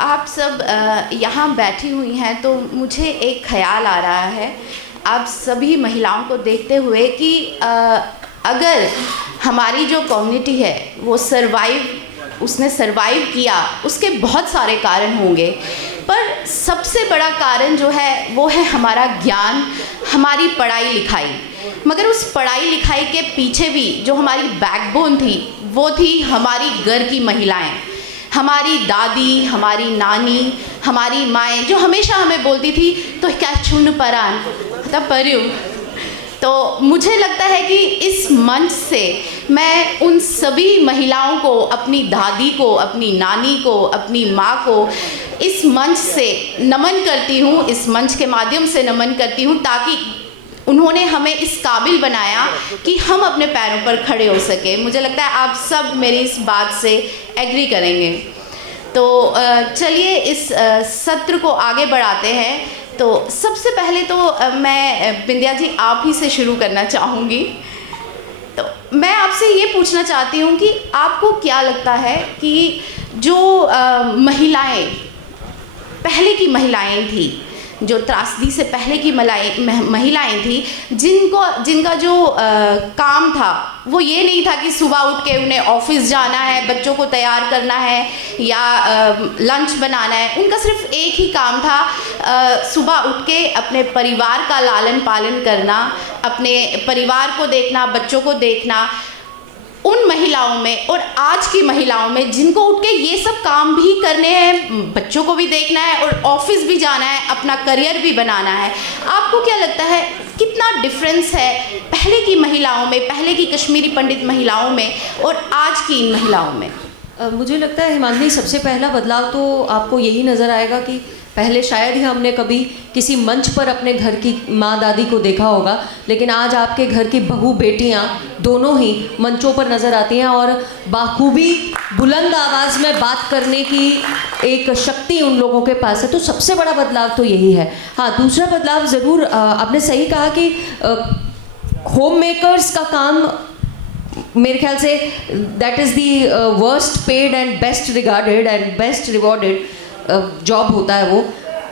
आप सब यहाँ बैठी हुई हैं तो मुझे एक ख़्याल आ रहा है आप सभी महिलाओं को देखते हुए कि अगर हमारी जो कम्युनिटी है वो उसने सरवाइव किया, उसके बहुत सारे कारण होंगे, पर सबसे बड़ा कारण जो है वो है हमारा ज्ञान, हमारी पढ़ाई लिखाई। मगर उस पढ़ाई लिखाई के पीछे भी जो हमारी बैकबोन थी वो थी हमारी घर की महिलाएं, हमारी दादी, हमारी नानी, हमारी माएँ, जो हमेशा हमें बोलती थी तो क्या छुन परान तब पर्यु। तो मुझे लगता है कि इस मंच से मैं उन सभी महिलाओं को, अपनी दादी को, अपनी नानी को, अपनी माँ को इस मंच से नमन करती हूँ, इस मंच के माध्यम से नमन करती हूँ, ताकि उन्होंने हमें इस काबिल बनाया कि हम अपने पैरों पर खड़े हो सके। मुझे लगता है आप सब मेरी इस बात से एग्री करेंगे। तो चलिए इस सत्र को आगे बढ़ाते हैं। तो सबसे पहले तो मैं बिंदिया जी आप ही से शुरू करना चाहूँगी। तो मैं आपसे ये पूछना चाहती हूँ कि आपको क्या लगता है कि जो महिलाएं, पहले की महिलाएं थी, जो त्रासदी से पहले की महिलाएं थी, जिनका जो काम था वो ये नहीं था कि सुबह उठ के उन्हें ऑफिस जाना है, बच्चों को तैयार करना है या लंच बनाना है। उनका सिर्फ एक ही काम था, सुबह उठ के अपने परिवार का लालन पालन करना, अपने परिवार को देखना, बच्चों को देखना। उन महिलाओं में और आज की महिलाओं में जिनको उठ के ये सब काम भी करने हैं, बच्चों को भी देखना है और ऑफिस भी जाना है, अपना करियर भी बनाना है, आपको क्या लगता है कितना डिफरेंस है पहले की महिलाओं में, पहले की कश्मीरी पंडित महिलाओं में और आज की इन महिलाओं में? मुझे लगता है हिमांगी, सबसे पहला बदलाव तो आपको यही नज़र आएगा कि पहले शायद ही हमने कभी किसी मंच पर अपने घर की माँ दादी को देखा होगा, लेकिन आज आपके घर की बहू बेटियाँ दोनों ही मंचों पर नज़र आती हैं और बाखूबी बुलंद आवाज़ में बात करने की एक शक्ति उन लोगों के पास है। तो सबसे बड़ा बदलाव तो यही है। हाँ, दूसरा बदलाव ज़रूर, आपने सही कहा कि होम मेकर्स का काम मेरे ख्याल say that is the worst paid and best regarded and best rewarded job होता है वो,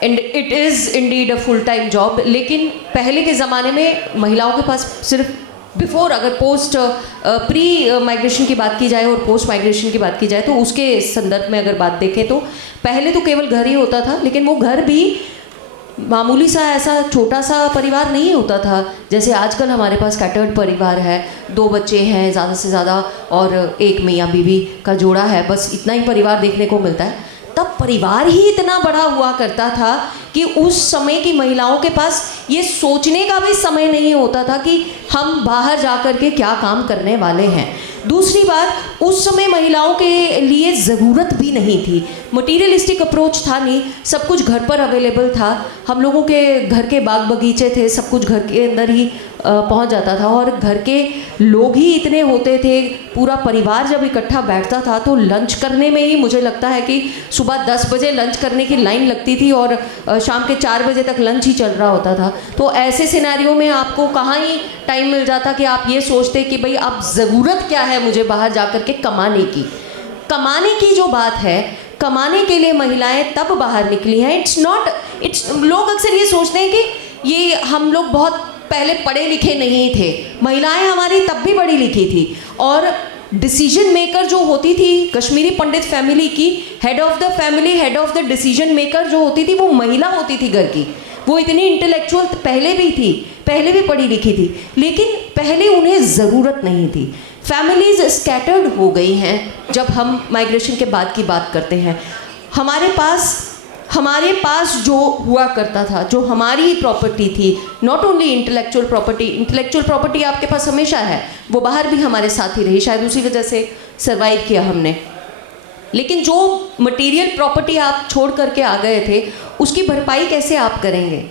and it is indeed a full time job. लेकिन पहले के ज़माने में महिलाओं के पास सिर्फ बिफोर, अगर पोस्ट प्री माइग्रेशन की बात की जाए और पोस्ट माइग्रेशन की बात की जाए तो उसके संदर्भ में अगर बात देखें तो पहले तो केवल घर ही होता था, लेकिन वो घर भी मामूली सा ऐसा छोटा सा परिवार नहीं होता था जैसे आजकल हमारे पास स्कैटर्ड परिवार है, 2 बच्चे हैं ज़्यादा से ज़्यादा और एक मियाँ बीवी का जोड़ा है, बस इतना ही परिवार देखने को मिलता है। तब परिवार ही इतना बड़ा हुआ करता था कि उस समय की महिलाओं के पास ये सोचने का भी समय नहीं होता था कि हम बाहर जा कर के क्या काम करने वाले हैं। दूसरी बात, उस समय महिलाओं के लिए ज़रूरत भी नहीं थी, मटीरियलिस्टिक अप्रोच था नहीं, सब कुछ घर पर अवेलेबल था, हम लोगों के घर के बाग बगीचे थे, सब कुछ घर के अंदर ही पहुंच जाता था और घर के लोग ही इतने होते थे। पूरा परिवार जब इकट्ठा बैठता था तो लंच करने में ही मुझे लगता है कि सुबह 10 बजे लंच करने की लाइन लगती थी और शाम के 4 बजे तक लंच ही चल रहा होता था। तो ऐसे सिनेरियो में आपको कहाँ ही टाइम मिल जाता कि आप ये सोचते कि भाई अब ज़रूरत क्या है मुझे बाहर जा कर के कमाने की जो बात है, कमाने के लिए महिलाएं तब बाहर निकली हैं। लोग अक्सर ये सोचते हैं कि ये हम लोग बहुत पहले पढ़े लिखे नहीं थे, महिलाएं हमारी तब भी पढ़ी लिखी थी और डिसीजन मेकर जो होती थी कश्मीरी पंडित फैमिली की, head of the family, head of the decision maker जो होती थी वो महिला होती थी घर की। वो इतनी इंटेलेक्चुअल पहले भी थी, पहले भी पढ़ी लिखी थी, लेकिन पहले उन्हें ज़रूरत नहीं थी। फैमिलीज स्कैटर्ड हो गई हैं जब हम माइग्रेशन के बाद की बात करते हैं। हमारे पास जो हुआ करता था, जो हमारी प्रॉपर्टी थी, नॉट ओनली इंटेलेक्चुअल प्रॉपर्टी आपके पास हमेशा है, वो बाहर भी हमारे साथ ही रही, शायद उसी वजह से सरवाइव किया हमने। लेकिन जो मटेरियल प्रॉपर्टी आप छोड़ करके आ गए थे उसकी भरपाई कैसे आप करेंगे?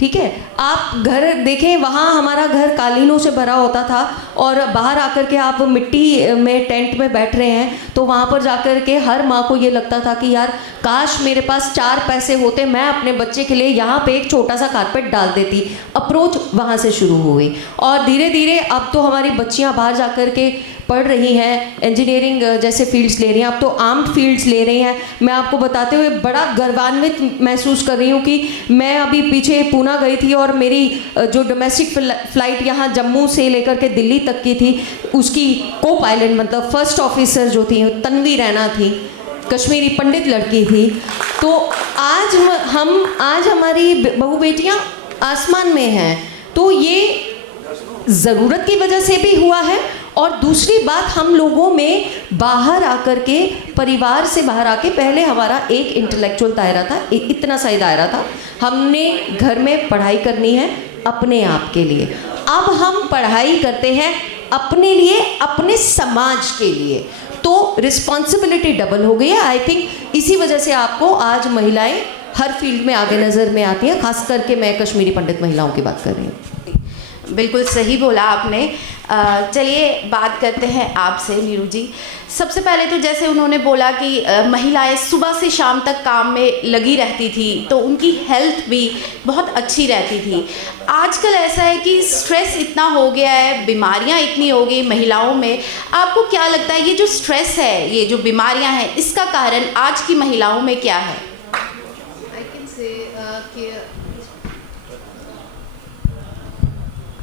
ठीक है, आप घर देखें, वहाँ हमारा घर कालीनों से भरा होता था और बाहर आकर के आप मिट्टी में टेंट में बैठ रहे हैं तो वहाँ पर जाकर के हर माँ को ये लगता था कि यार काश मेरे पास 4 पैसे होते, मैं अपने बच्चे के लिए यहाँ पे एक छोटा सा कारपेट डाल देती। अप्रोच वहाँ से शुरू हो गई और धीरे धीरे अब तो हमारी बच्चियाँ बाहर जाकर के पढ़ रही हैं, इंजीनियरिंग जैसे फील्ड्स ले रही हैं, अब तो आर्म्ड फील्ड्स ले रही हैं। मैं आपको बताते हुए बड़ा गर्वान्वित महसूस कर रही हूँ कि मैं अभी पीछे पूना गई थी और मेरी जो डोमेस्टिक फ़्लाइट यहाँ जम्मू से लेकर के दिल्ली तक की थी, उसकी को पायलट मतलब फर्स्ट ऑफिसर जो थी तन्वी रैना थी, कश्मीरी पंडित लड़की थी। तो आज आज हमारी बहू बेटियाँ आसमान में हैं, तो ये ज़रूरत की वजह से भी हुआ है। और दूसरी बात, हम लोगों में बाहर आकर के, परिवार से बाहर आके, पहले हमारा एक इंटेलेक्चुअल दायरा था, इतना सा ही दायरा था, हमने घर में पढ़ाई करनी है अपने आप के लिए। अब हम पढ़ाई करते हैं अपने लिए, अपने समाज के लिए, तो रिस्पॉन्सिबिलिटी डबल हो गई है। आई थिंक इसी वजह से आपको आज महिलाएं हर फील्ड में आगे नज़र में आती हैं, खास करके मैं कश्मीरी पंडित महिलाओं की बात कर रही हूँ। बिल्कुल सही बोला आपने। चलिए बात करते हैं आपसे नीरू जी। सबसे पहले तो जैसे उन्होंने बोला कि महिलाएं सुबह से शाम तक काम में लगी रहती थी, तो उनकी हेल्थ भी बहुत अच्छी रहती थी। आजकल ऐसा है कि स्ट्रेस इतना हो गया है, बीमारियां इतनी हो गई महिलाओं में। आपको क्या लगता है ये जो स्ट्रेस है, ये जो बीमारियां हैं, इसका कारण आज की महिलाओं में क्या है?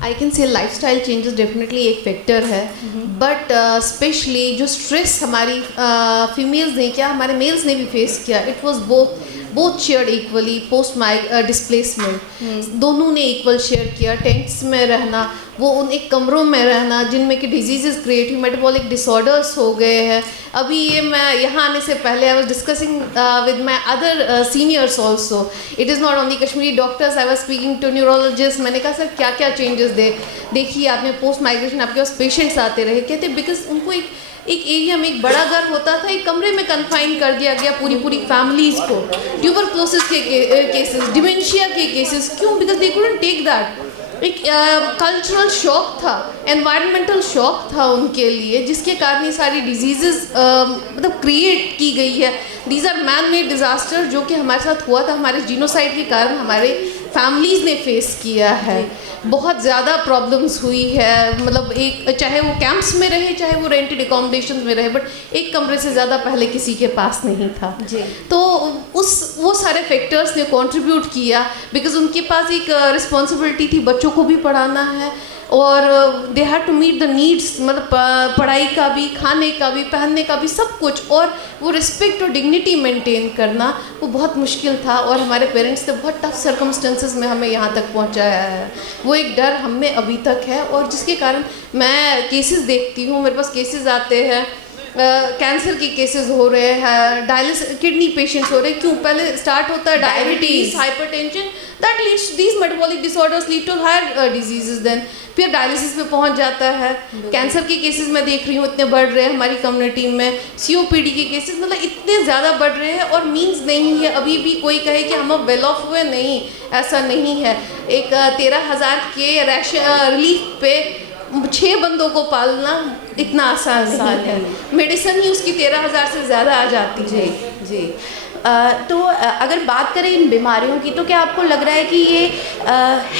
I can say lifestyle changes definitely एक फैक्टर है, बट स्पेशली जो स्ट्रेस हमारी फीमेल्स ने क्या, हमारे मेल्स ने भी फेस किया, it was both shared equally. Post displacement दोनों ने इक्वल शेयर किया। टेंट्स में रहना, वो उन एक कमरों में रहना जिनमें कि डिजीज़ क्रिएट हुई, मेटाबॉलिक डिसऑर्डर्स हो गए हैं। अभी ये मैं यहाँ आने से पहले I was discussing with my other seniors also, it is not only Kashmiri doctors, I was speaking to neurologist. मैंने कहा सर क्या क्या चेंजेस देखिए आपने पोस्ट माइग्रेशन, आपके पास पेशेंट्स आते रहे, कहते बिकॉज उनको एक एरिया में एक बड़ा घर होता था, एक कमरे में कन्फाइन कर दिया गया पूरी फैमिलीज़ को। ट्यूबरक्लोसिस के केसेस, डिमेंशिया के केसेस, क्यों? Because they couldn't take that. एक कल्चरल शॉक था, एनवायरमेंटल शॉक था उनके लिए, जिसके कारण ये सारी डिजीज़ेस मतलब क्रिएट की गई है। These are man made disaster जो कि हमारे साथ हुआ था, हमारे जीनोसाइड के कारण हमारे फैमिलीज़ ने फेस किया है। बहुत ज़्यादा प्रॉब्लम्स हुई है, मतलब एक, चाहे वो कैंप्स में रहे, चाहे वो रेंटेड अकोमोडेशन में रहे, बट एक कमरे से ज़्यादा पहले किसी के पास नहीं था जी। तो वो सारे फैक्टर्स ने कंट्रीब्यूट किया, बिकॉज उनके पास एक रिस्पॉन्सिबिलिटी थी, बच्चों को भी पढ़ाना है और they had to meet the needs, मतलब पढ़ाई का भी, खाने का भी, पहनने का भी, सब कुछ। और वो रिस्पेक्ट और डिग्निटी मेंटेन करना वो बहुत मुश्किल था, और हमारे पेरेंट्स ने बहुत टफ सर्कमस्टेंसेस में हमें यहाँ तक पहुँचाया है। वो एक डर हम में अभी तक है, और जिसके कारण मैं केसेस देखती हूँ, मेरे पास केसेस आते हैं, कैंसर के केसेस हो रहे हैं, डायलिसिस किडनी पेशेंट्स हो रहे हैं। क्यों? पहले स्टार्ट होता है diabetes, hypertension, that leads these metabolic disorders lead to higher diseases, then फिर डायलिसिस पे पहुंच जाता है। कैंसर के केसेस मैं देख रही हूँ इतने बढ़ रहे हैं हमारी कम्युनिटी में, सीओपीडी के केसेस मतलब इतने ज़्यादा बढ़ रहे हैं, और मीन्स नहीं है अभी भी कोई कहे कि हम अब वेल ऑफ हुए, नहीं, ऐसा नहीं है। एक 13,000 के रिलीफ पे 6 बंदों को पालना इतना आसान नहीं है। मेडिसिन ही उसकी 13,000 से ज़्यादा आ जाती है जी। तो अगर बात करें इन बीमारियों की, तो क्या आपको लग रहा है कि ये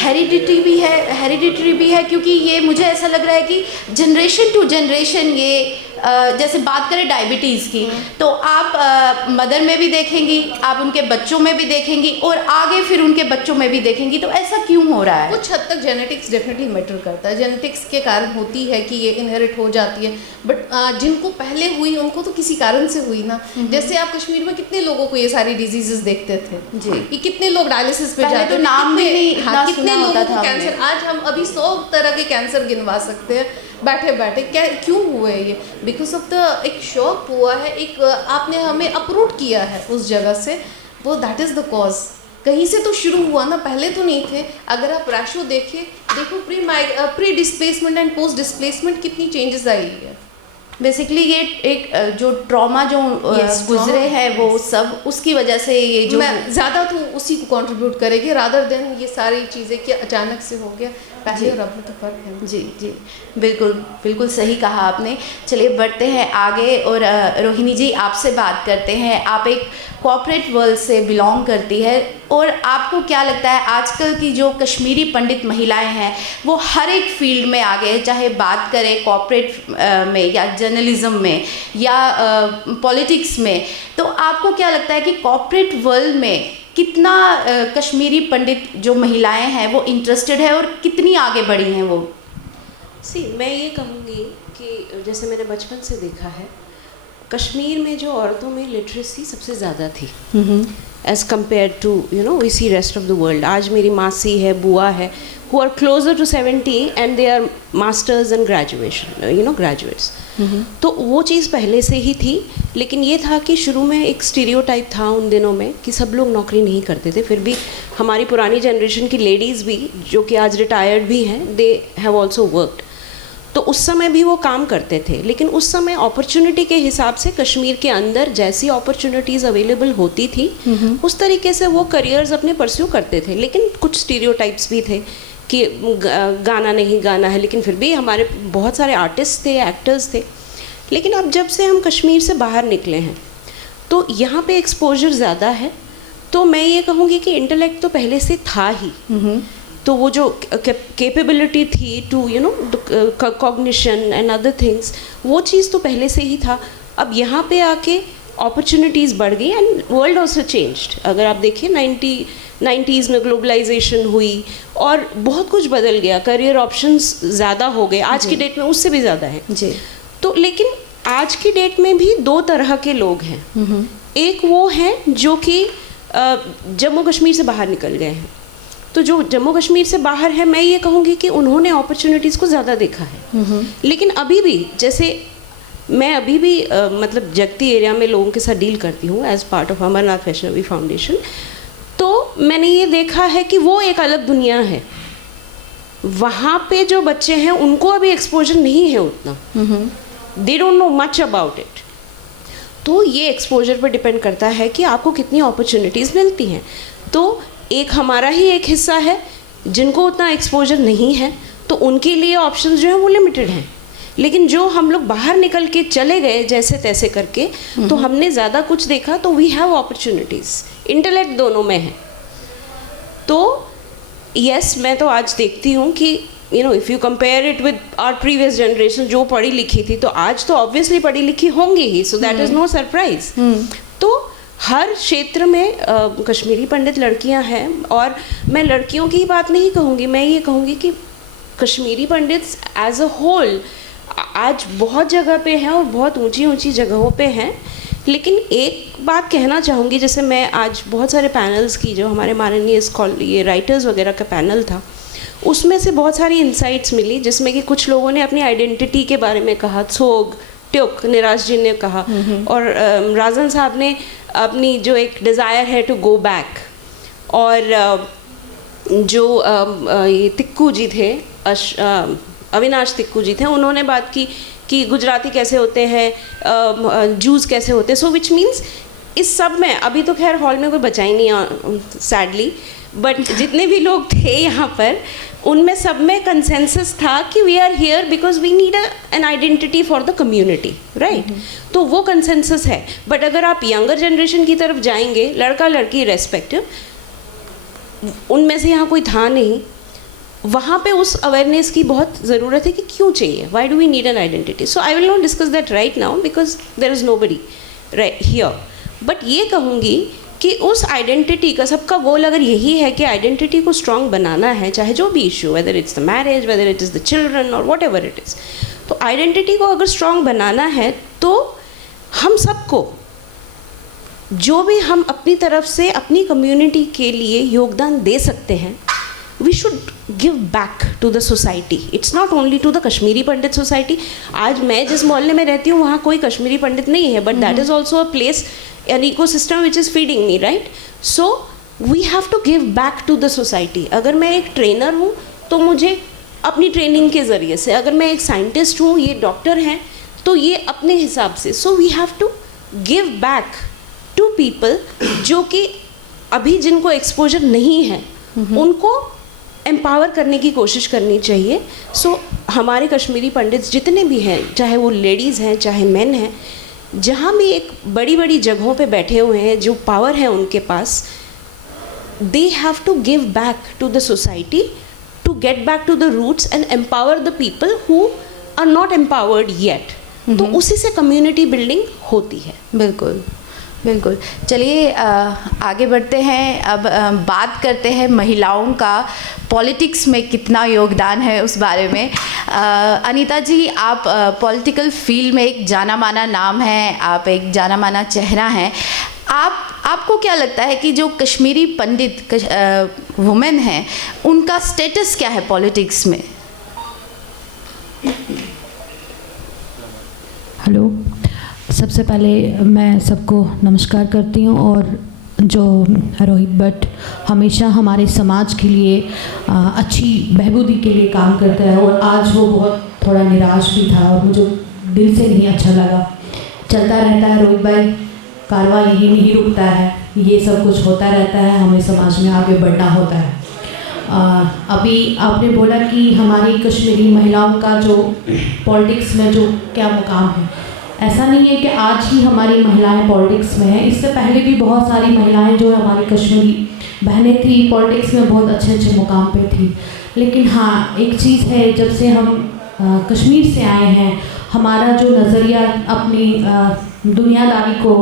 हेरिडिटरी भी है? क्योंकि ये मुझे ऐसा लग रहा है कि जनरेशन टू जनरेशन ये जैसे बात करें डायबिटीज़ की, तो आप मदर में भी देखेंगी, आप उनके बच्चों में भी देखेंगी, और आगे फिर उनके बच्चों में भी देखेंगी। तो ऐसा क्यों हो रहा है? कुछ हद तक जेनेटिक्स डेफिनेटली मैटर करता है, जेनेटिक्स के कारण होती है कि ये इनहेरिट हो जाती है, बट जिनको पहले हुई उनको तो किसी कारण से हुई ना। जैसे आप कश्मीर में कितने लोगों को ये सारी डिजीजेस देखते थे जी, कि कितने लोग डायलिसिस पे जाते तो नाम भी नहीं, कितने लोगों को कैंसर, आज हम अभी 100 तरह के कैंसर गिनवा सकते हैं बैठे बैठे। क्या क्यों हुए ये? बिकॉज ऑफ द एक शॉक हुआ है, एक आपने हमें अपरूट किया है उस जगह से, वो दैट इज़ द कॉज। कहीं से तो शुरू हुआ ना, पहले तो नहीं थे। अगर आप रेशो देखो pre displacement and post displacement कितनी चेंजेस आई है। बेसिकली ये एक जो ट्रॉमा जो गुजरे हैं वो सब उसकी वजह से ये जो ज़्यादा तो उसी को कंट्रीब्यूट करेगी, रादर देन ये सारी चीज़ें कि अचानक से हो गया। पहले और अब में तो फर्क है। जी जी, बिल्कुल बिल्कुल सही कहा आपने। चलिए बढ़ते हैं आगे और रोहिणी जी आपसे बात करते हैं। आप एक कॉर्पोरेट वर्ल्ड से बिलोंग करती है और आपको क्या लगता है आजकल की जो कश्मीरी पंडित महिलाएं हैं वो हर एक फील्ड में आगे है, चाहे बात करें कॉर्पोरेट में या जर्नलिज्म में या पॉलिटिक्स में, तो आपको क्या लगता है कि कॉर्पोरेट वर्ल्ड में कितना कश्मीरी पंडित जो महिलाएं हैं वो इंटरेस्टेड है और कितनी आगे बढ़ी हैं वो? मैं ये कहूँगी कि जैसे मैंने बचपन से देखा है, कश्मीर में जो औरतों में लिटरेसी सबसे ज़्यादा थी as compare to we see rest of the world. आज मेरी मासी है, बुआ है, who are closer to 70 and they are masters and graduation, graduates. तो वो चीज़ पहले से ही थी, लेकिन ये था कि शुरू में एक स्टीरियोटाइप था उन दिनों में कि सब लोग नौकरी नहीं करते थे। फिर भी हमारी पुरानी जनरेशन की लेडीज़ भी जो कि आज रिटायर्ड भी हैं, दे हैव ऑल्सो वर्कड। तो उस समय भी वो काम करते थे, लेकिन उस समय अपॉर्चुनिटी के हिसाब से कश्मीर के अंदर जैसी अपॉर्चुनिटीज़ अवेलेबल होती थी उस तरीके से वो करियर्स अपने परस्यू करते थे। लेकिन कुछ स्टीरियोटाइप्स भी थे कि गाना नहीं गाना है, लेकिन फिर भी हमारे बहुत सारे आर्टिस्ट थे, एक्टर्स थे। लेकिन अब जब से हम कश्मीर से बाहर निकले हैं तो यहाँ पे एक्सपोजर ज़्यादा है। तो मैं ये कहूँगी कि इंटेलेक्ट तो पहले से था ही, तो वो जो कैपेबिलिटी थी to cognition and other things, वो चीज़ तो पहले से ही था। अब यहाँ पे आके अपॉर्चुनिटीज़ बढ़ गई एंड वर्ल्ड ऑल्सो चेंज्ड। अगर आप देखिए 90s में ग्लोबलाइजेशन हुई और बहुत कुछ बदल गया, करियर ऑप्शंस ज़्यादा हो गए, आज की डेट में उससे भी ज़्यादा है जी। तो लेकिन आज की डेट में भी दो तरह के लोग हैं। एक वो हैं जो कि जम्मू कश्मीर से बाहर निकल गए हैं। तो जो जम्मू कश्मीर से बाहर है, मैं ये कहूँगी कि उन्होंने अपॉर्चुनिटीज़ को ज़्यादा देखा है। लेकिन अभी भी जैसे मैं अभी भी मतलब जगती एरिया में लोगों के साथ डील करती हूँ as part of Amarnath Vaishnavi foundation, तो मैंने ये देखा है कि वो एक अलग दुनिया है। वहाँ पे जो बच्चे हैं उनको अभी एक्सपोजर नहीं है उतना, they don't know much about it. तो ये एक्सपोजर पर डिपेंड करता है कि आपको कितनी अपॉर्चुनिटीज़ मिलती हैं। तो एक हमारा ही एक हिस्सा है जिनको उतना एक्सपोजर नहीं है, तो उनके लिए ऑप्शंस जो हैं वो लिमिटेड हैं। लेकिन जो हम लोग बाहर निकल के चले गए जैसे तैसे करके, तो हमने ज़्यादा कुछ देखा, तो वी हैव अपॉर्चुनिटीज़, इंटेलेक्ट दोनों में है। तो यस, मैं तो आज देखती हूँ कि if you compare it with our previous generation जो पढ़ी लिखी थी, तो आज तो ऑब्वियसली पढ़ी लिखी होंगी ही, so that is no surprise. तो हर क्षेत्र में कश्मीरी पंडित लड़कियां हैं, और मैं लड़कियों की ही बात नहीं कहूँगी, मैं ये कहूँगी कि कश्मीरी पंडित एज अ होल आज बहुत जगह पे हैं और बहुत ऊंची ऊंची जगहों पे हैं। लेकिन एक बात कहना चाहूँगी, जैसे मैं आज बहुत सारे पैनल्स की, जो हमारे माननीय ये राइटर्स वगैरह का पैनल था, उसमें से बहुत सारी इंसाइट्स मिली, जिसमें कि कुछ लोगों ने अपनी आइडेंटिटी के बारे में कहा। सोग ट्युक निराज जी ने कहा, और राजन साहब ने अपनी जो एक डिज़ायर है टू गो बैक, और जो ये तिक्कू जी थे, अविनाश तिक्कू जी थे, उन्होंने बात की कि गुजराती कैसे होते हैं, जूस कैसे होते हैं। सो विच मीन्स इस सब में अभी तो खैर हॉल में कोई बचा ही नहीं सैडली, बट जितने भी लोग थे यहाँ पर, उनमें सब में कंसेंसस था कि we are here because we need an identity for the community, right. तो वो कंसेंसस है। बट अगर आप यंगर जनरेशन की तरफ जाएंगे, लड़का लड़की रेस्पेक्टिव, उनमें से यहाँ कोई था नहीं। वहाँ पे उस अवेयरनेस की बहुत ज़रूरत है कि क्यों चाहिए, why do we need an identity. So I will not discuss that right now because there is nobody right here. But ये कहूँगी कि उस आइडेंटिटी का, सबका गोल अगर यही है कि आइडेंटिटी को स्ट्रॉन्ग बनाना है, चाहे जो भी issue, whether it's the marriage, whether it is the children और वॉट एवर इट इज़, तो आइडेंटिटी को अगर स्ट्रॉन्ग बनाना है तो हम सबको जो भी हम अपनी तरफ से अपनी कम्युनिटी के लिए योगदान दे सकते हैं, we should give back to the society. It's not only to the Kashmiri Pandit Society. आज मैं जिस मोहल्ले में रहती हूँ वहाँ कोई कश्मीरी पंडित नहीं है, but that is also a place, an ecosystem which is feeding me, right? So we have to give back to the society. अगर मैं एक ट्रेनर हूँ तो मुझे अपनी ट्रेनिंग के ज़रिए से, अगर मैं एक साइंटिस्ट हूँ, ये डॉक्टर हैं, तो ये अपने हिसाब से। So we have to give back to people जो कि अभी जिनको एक्सपोजर नहीं है, उनको एम्पावर करने की कोशिश करनी चाहिए। सो हमारे कश्मीरी पंडित जितने भी हैं, चाहे वो लेडीज़ हैं चाहे मेन हैं, जहाँ भी एक बड़ी बड़ी जगहों पे बैठे हुए हैं, जो पावर है उनके पास, they have to give back to the society, to get back to the roots and empower the people who are not empowered yet. तो उसी से कम्युनिटी बिल्डिंग होती है। बिल्कुल बिल्कुल। चलिए आगे बढ़ते हैं। अब बात करते हैं महिलाओं का पॉलिटिक्स में कितना योगदान है उस बारे में। अनीता जी, आप पॉलिटिकल फील्ड में एक जाना माना नाम है, आप एक जाना माना चेहरा हैं। आपको क्या लगता है कि जो कश्मीरी पंडित वुमेन हैं, उनका स्टेटस क्या है पॉलिटिक्स में? हेलो, सबसे पहले मैं सबको नमस्कार करती हूँ। और जो रोहित भट्ट हमेशा हमारे समाज के लिए अच्छी बहबूदी के लिए काम करता है, और आज वो बहुत थोड़ा निराश भी था और मुझे दिल से नहीं अच्छा लगा। चलता रहता है रोहित भाई, कारवां यही नहीं रुकता है, ये सब कुछ होता रहता है, हमें समाज में आगे बढ़ना होता है। अभी आपने बोला कि हमारी कश्मीरी महिलाओं का जो पॉलिटिक्स में जो क्या मुकाम है, ऐसा नहीं है कि आज ही हमारी महिलाएं पॉलिटिक्स में हैं। इससे पहले भी बहुत सारी महिलाएं जो हमारी कश्मीरी बहनें थी पॉलिटिक्स में बहुत अच्छे अच्छे मुकाम पे थी। लेकिन हाँ, एक चीज़ है, जब से हम कश्मीर से आए हैं, हमारा जो नज़रिया अपनी दुनियादारी को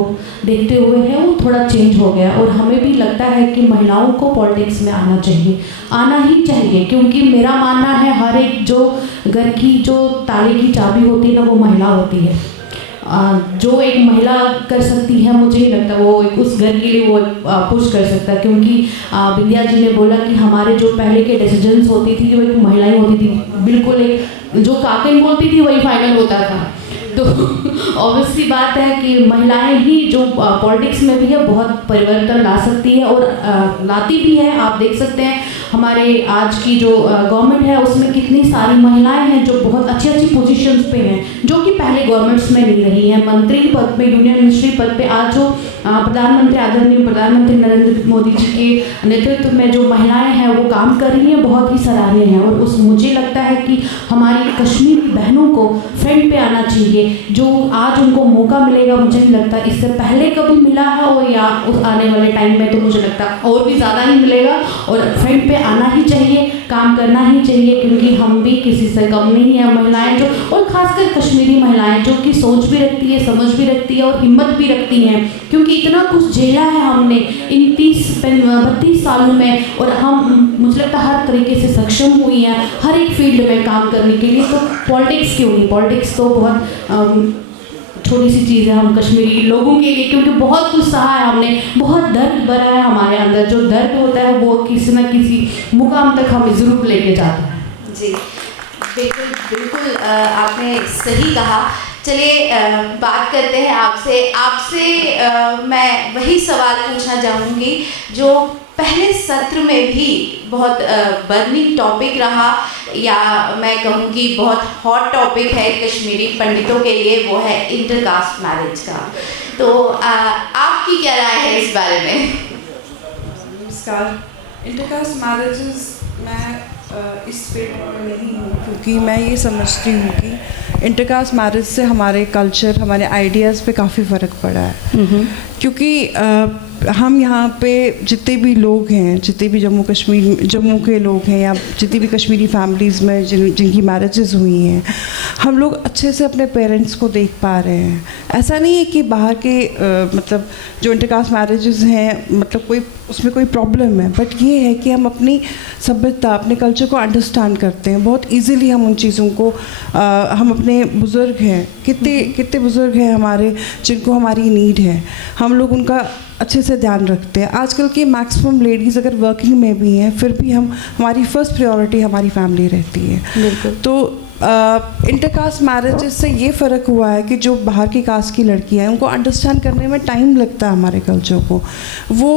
देखते हुए है वो थोड़ा चेंज हो गया, और हमें भी लगता है कि महिलाओं को पॉलिटिक्स में आना चाहिए, आना ही चाहिए। क्योंकि मेरा मानना है हर एक जो घर की जो ताले की चाबी होती है ना, वो महिला होती है। जो एक महिला कर सकती है, मुझे ही लगता है वो उस घर के लिए वो पुश कर सकता है। क्योंकि विद्या जी ने बोला कि हमारे जो पहले के डिसीजंस होती थी वो एक महिलाएं होती थी, बिल्कुल एक जो काकिन बोलती थी वही फाइनल होता था। तो ऑब्वियसली बात है कि महिलाएं ही जो पॉलिटिक्स में भी है बहुत परिवर्तन ला सकती है, और लाती भी है। आप देख सकते हैं हमारे आज की जो गवर्नमेंट है उसमें कितनी सारी महिलाएं हैं जो बहुत अच्छी अच्छी पोजीशंस पे हैं, जो कि पहले गवर्नमेंट्स में नहीं रही हैं। मंत्री पद पे, यूनियन मिनिस्ट्री पद पे आज जो प्रधानमंत्री, आदरणीय प्रधानमंत्री नरेंद्र मोदी जी के नेतृत्व में जो महिलाएं हैं वो काम कर रही हैं, बहुत ही सराहनीय है। और मुझे लगता है कि हमारी कश्मीरी बहनों को फ्रंट पे आना चाहिए। जो आज उनको मौका मिलेगा, मुझे नहीं लगता इससे पहले कभी मिला है, और या उस आने वाले टाइम में तो मुझे लगता है और भी ज़्यादा ही मिलेगा। और फ्रंट पे आना ही चाहिए, काम करना ही चाहिए, क्योंकि हम भी किसी से कम नहीं है। महिलाएं जो, और खासकर कश्मीरी महिलाएं जो कि सोच भी रखती है, समझ भी रखती है और हिम्मत भी रखती हैं, क्योंकि इतना कुछ झेला है हमने इन 30-32 सालों में, और हम मुझे लगता है हर तरीके से सक्षम हुई हैं हर एक फील्ड में काम करने के लिए। तो पॉलिटिक्स क्यों नहीं, पॉलिटिक्स तो बहुत छोटी सी चीज़ है हम कश्मीरी लोगों के लिए, क्योंकि बहुत कुछ सहा है हमने, बहुत दर्द भरा है हमारे अंदर। जो दर्द होता है वो किसी न किसी मुकाम तक हमें ज़रूर लेके जाता है। जी बिल्कुल बिल्कुल, आपने सही कहा। चलिए बात करते हैं आपसे मैं वही सवाल पूछना चाहूँगी जो पहले सत्र में भी बहुत बर्निंग टॉपिक रहा, या मैं कहूँगी बहुत हॉट टॉपिक है कश्मीरी पंडितों के लिए, वो है इंटरकास्ट मैरिज का। तो आपकी क्या राय है इस बारे में? नमस्कार। इंटरकास्ट मैरिजेस, मैं इस फील्ड में नहीं हूँ, क्योंकि मैं ये समझती हूँ कि इंटरकास्ट मैरिज से हमारे कल्चर, हमारे आइडियाज़ पे काफ़ी फ़र्क पड़ा है। क्योंकि हम यहाँ पे जितने भी लोग हैं, जितने भी जम्मू के लोग हैं, या जितनी भी कश्मीरी फैमिलीज़ में जिनकी मैरिजेस हुई हैं, हम लोग अच्छे से अपने पेरेंट्स को देख पा रहे हैं। ऐसा नहीं है कि बाहर के मतलब जो इंटरकास्ट मैरिजेस हैं, मतलब कोई उसमें कोई प्रॉब्लम है, बट ये है कि हम अपनी सभ्यता, अपने कल्चर को अंडरस्टैंड करते हैं बहुत ईजीली। हम उन चीज़ों को हम अपने बुज़ुर्ग हैं, कितने बुज़ुर्ग हैं हमारे जिनको हमारी नीड है, हम लोग उनका अच्छे से ध्यान रखते हैं। आजकल की मैक्सिमम लेडीज़ अगर वर्किंग में भी हैं, फिर भी हमारी फर्स्ट प्रायोरिटी हमारी फैमिली रहती है। बिल्कुल। तो इंटरकास्ट मैरिजेस से ये फ़र्क हुआ है कि जो बाहर की कास्ट की लड़कियां हैं, उनको अंडरस्टैंड करने में टाइम लगता है हमारे कल्चर को। वो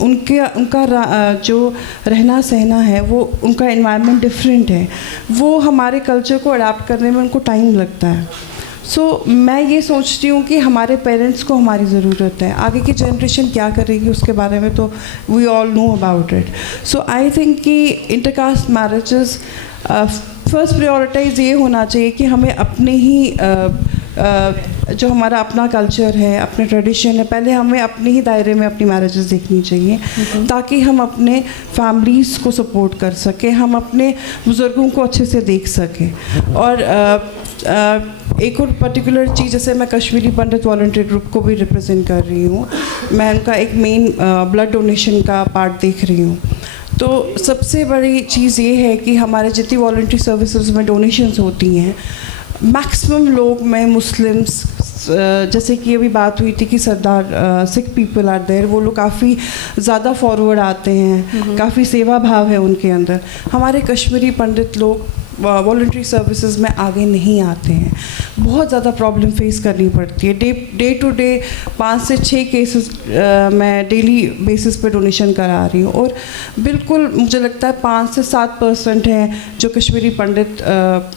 उनका जो रहना सहना है, वो उनका एनवायरनमेंट डिफरेंट है, वो हमारे कल्चर को अडाप्ट करने में उनको टाइम लगता है। सो मैं ये सोचती हूँ कि हमारे पेरेंट्स को हमारी ज़रूरत है, आगे की जनरेशन क्या करेगी उसके बारे में तो we all know about it. So I think कि इंटरकास्ट मैरिजेस फर्स्ट प्रायोरिटाइज ये होना चाहिए कि हमें अपने ही जो हमारा अपना कल्चर है, अपने ट्रेडिशन है, पहले हमें अपने ही दायरे में अपनी मैरिजेस देखनी चाहिए ताकि हम अपने फैमिलीज़ को सपोर्ट कर सकें, हम अपने बुज़ुर्गों को अच्छे से देख सकें. और एक और पर्टिकुलर चीज़, जैसे मैं कश्मीरी पंडित वॉलंटियर ग्रुप को भी रिप्रेजेंट कर रही हूँ, मैं उनका एक मेन ब्लड डोनेशन का पार्ट देख रही हूँ. तो सबसे बड़ी चीज़ ये है कि हमारे जितनी वॉलंटरी सर्विसेज में डोनेशंस होती हैं, मैक्सिमम लोग में मुस्लिम्स, जैसे कि अभी बात हुई थी कि सरदार सिख पीपल आर देयर, वो लोग काफ़ी ज़्यादा फॉरवर्ड आते हैं, काफ़ी सेवा भाव है उनके अंदर. हमारे कश्मीरी पंडित लोग वॉलंटरी सर्विसेज में आगे नहीं आते हैं, बहुत ज़्यादा प्रॉब्लम फेस करनी पड़ती है. डे टू डे 5 से 6 केसेस मैं डेली बेसिस पे डोनेशन करा रही हूँ. और बिल्कुल मुझे लगता है 5 से 7% हैं जो कश्मीरी पंडित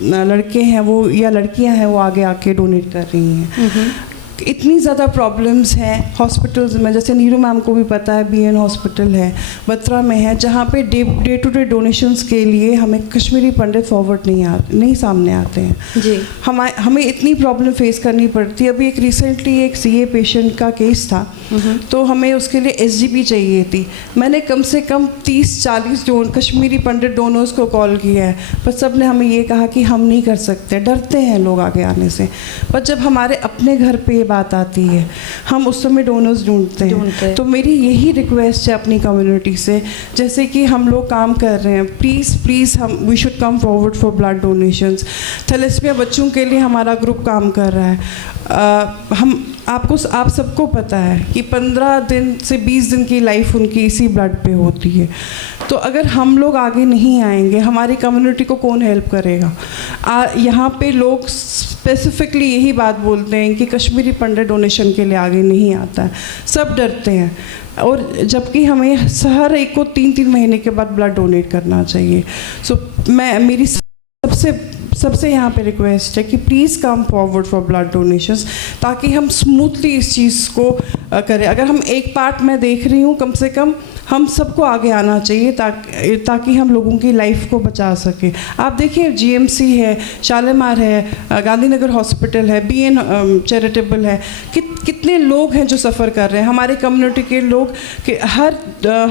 लड़के हैं वो या लड़कियाँ हैं वो आगे आके डोनेट कर रही हैं. इतनी ज़्यादा प्रॉब्लम्स हैं हॉस्पिटल्स में, जैसे नीरू मैम को भी पता है, BN हॉस्पिटल है बत्रा में है, जहाँ पे डे टू डे डोनेशंस के लिए हमें कश्मीरी पंडित फॉरवर्ड नहीं सामने आते हैं जी. हमें इतनी प्रॉब्लम फेस करनी पड़ती है. अभी एक रिसेंटली एक CA पेशेंट का केस था, तो हमें उसके लिए SGP चाहिए थी. मैंने कम से कम 30-40 कश्मीरी पंडित डोनर्स को कॉल किया है, पर सब ने हमें ये कहा कि हम नहीं कर सकते, डरते हैं लोग आगे आने से. पर जब हमारे अपने घर पे बात आती है, हम उस समय डोनर्स ढूंढते हैं. तो मेरी यही रिक्वेस्ट है अपनी कम्युनिटी से, जैसे कि हम लोग काम कर रहे हैं, प्लीज़ हम we should come forward for blood donations. Thalassemia बच्चों के लिए हमारा ग्रुप काम कर रहा है. आप सबको पता है कि 15 दिन से 20 दिन की लाइफ उनकी इसी ब्लड पे होती है. तो अगर हम लोग आगे नहीं आएंगे, हमारी कम्युनिटी को कौन हेल्प करेगा? यहाँ पे लोग स्पेसिफिकली यही बात बोलते हैं कि कश्मीरी पंडित डोनेशन के लिए आगे नहीं आता है, सब डरते हैं. और जबकि हमें हर एक को 3-3 महीने के बाद ब्लड डोनेट करना चाहिए. सो मेरी सबसे यहाँ पे रिक्वेस्ट है कि please come forward for blood donations, ताकि हम स्मूथली इस चीज़ को करें. अगर हम एक पार्ट मैं देख रही हूँ, कम से कम हम सबको आगे आना चाहिए ताकि हम लोगों की लाइफ को बचा सकें. आप देखिए GMC है, शालीमार है, गांधीनगर हॉस्पिटल है, BN चैरिटेबल है, कितने लोग हैं जो सफ़र कर रहे हैं. हमारे कम्युनिटी के लोग कि हर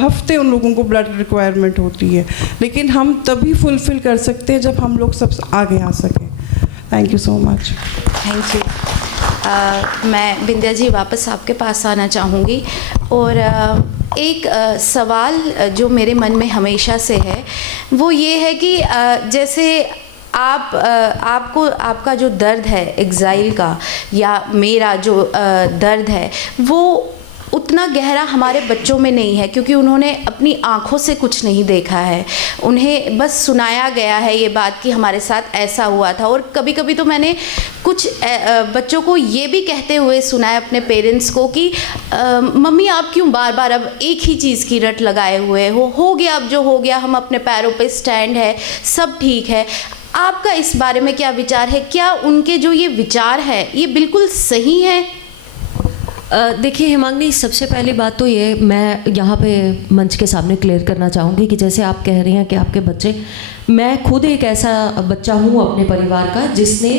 हफ्ते उन लोगों को ब्लड रिक्वायरमेंट होती है, लेकिन हम तभी फुलफ़िल कर सकते हैं जब हम लोग सब आगे आ सकें. Thank you so much. Thank you. मैं विंध्या जी वापस आपके पास आना चाहूँगी. और एक सवाल जो मेरे मन में हमेशा से है वो ये है कि जैसे आपका जो दर्द है एग्ज़ाइल का, या मेरा जो दर्द है, वो उतना गहरा हमारे बच्चों में नहीं है, क्योंकि उन्होंने अपनी आँखों से कुछ नहीं देखा है. उन्हें बस सुनाया गया है ये बात कि हमारे साथ ऐसा हुआ था. और कभी कभी तो मैंने कुछ बच्चों को ये भी कहते हुए सुना है अपने पेरेंट्स को कि मम्मी आप क्यों बार बार अब एक ही चीज़ की रट लगाए हुए हो गया अब जो हो गया, हम अपने पैरों पे स्टैंड है, सब ठीक है. आपका इस बारे में क्या विचार है? क्या उनके जो ये विचार है ये बिल्कुल सही है? देखिए हिमांगी, सबसे पहली बात तो ये मैं यहाँ पे मंच के सामने क्लियर करना चाहूँगी कि जैसे आप कह रही हैं कि आपके बच्चे, मैं खुद एक ऐसा बच्चा हूँ अपने परिवार का जिसने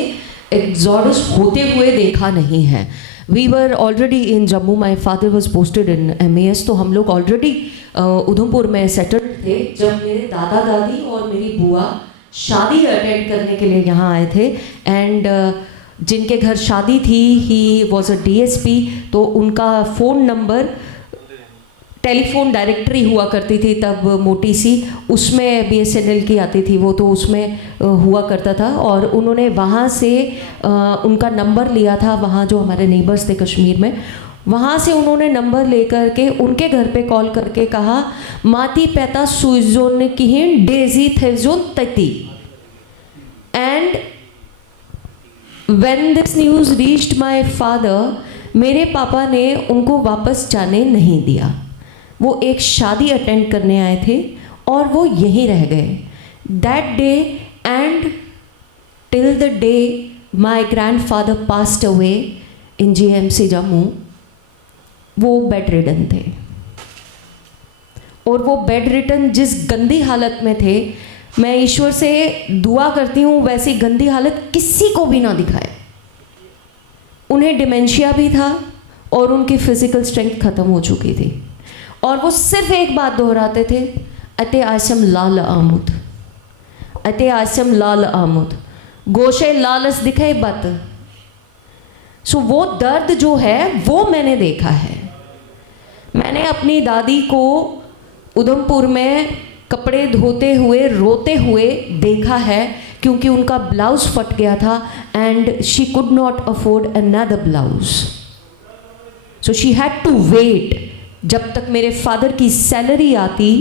एग्जॉडस होते हुए देखा नहीं है. We were already in Jammu, my father was posted in MAS, तो हम लोग ऑलरेडी उधमपुर में सेटल्ड थे जब मेरे दादा दादी और मेरी बुआ शादी अटेंड करने के लिए यहाँ आए थे. एंड जिनके घर शादी थी ही वॉज अ DSP, तो उनका फ़ोन नंबर, टेलीफोन डायरेक्टरी हुआ करती थी तब मोटी सी, उसमें BSNL की आती थी वो, तो उसमें हुआ करता था. और उन्होंने वहाँ से उनका नंबर लिया था, वहाँ जो हमारे नेबर्स थे कश्मीर में, वहाँ से उन्होंने नंबर लेकर के उनके घर पे कॉल करके कहा माती पैता सुइजोन किहिन डेजी थेजोन तती. And When this news reached my father, मेरे पापा ने उनको वापस जाने नहीं दिया. वो एक शादी अटेंड करने आए थे और वो यहीं रह गए. That day and till the day my grandfather passed away in GMC Jammu, वो बेड रिडन थे, और वो बेड रिडन जिस गंदी हालत में थे, मैं ईश्वर से दुआ करती हूँ वैसी गंदी हालत किसी को भी ना दिखाए। उन्हें डिमेंशिया भी था और उनकी फिजिकल स्ट्रेंथ ख़त्म हो चुकी थी, और वो सिर्फ एक बात दोहराते थे, अते आसम लाल आमुद, अते आसम लाल आमुद, गोशे लालस दिखे बत। सो वो दर्द जो है वो मैंने देखा है। मैंने अपनी दादी को उधमपुर में कपड़े धोते हुए रोते हुए देखा है, क्योंकि उनका ब्लाउज फट गया था and she could not afford another blouse, so she had to wait जब तक मेरे फादर की सैलरी आती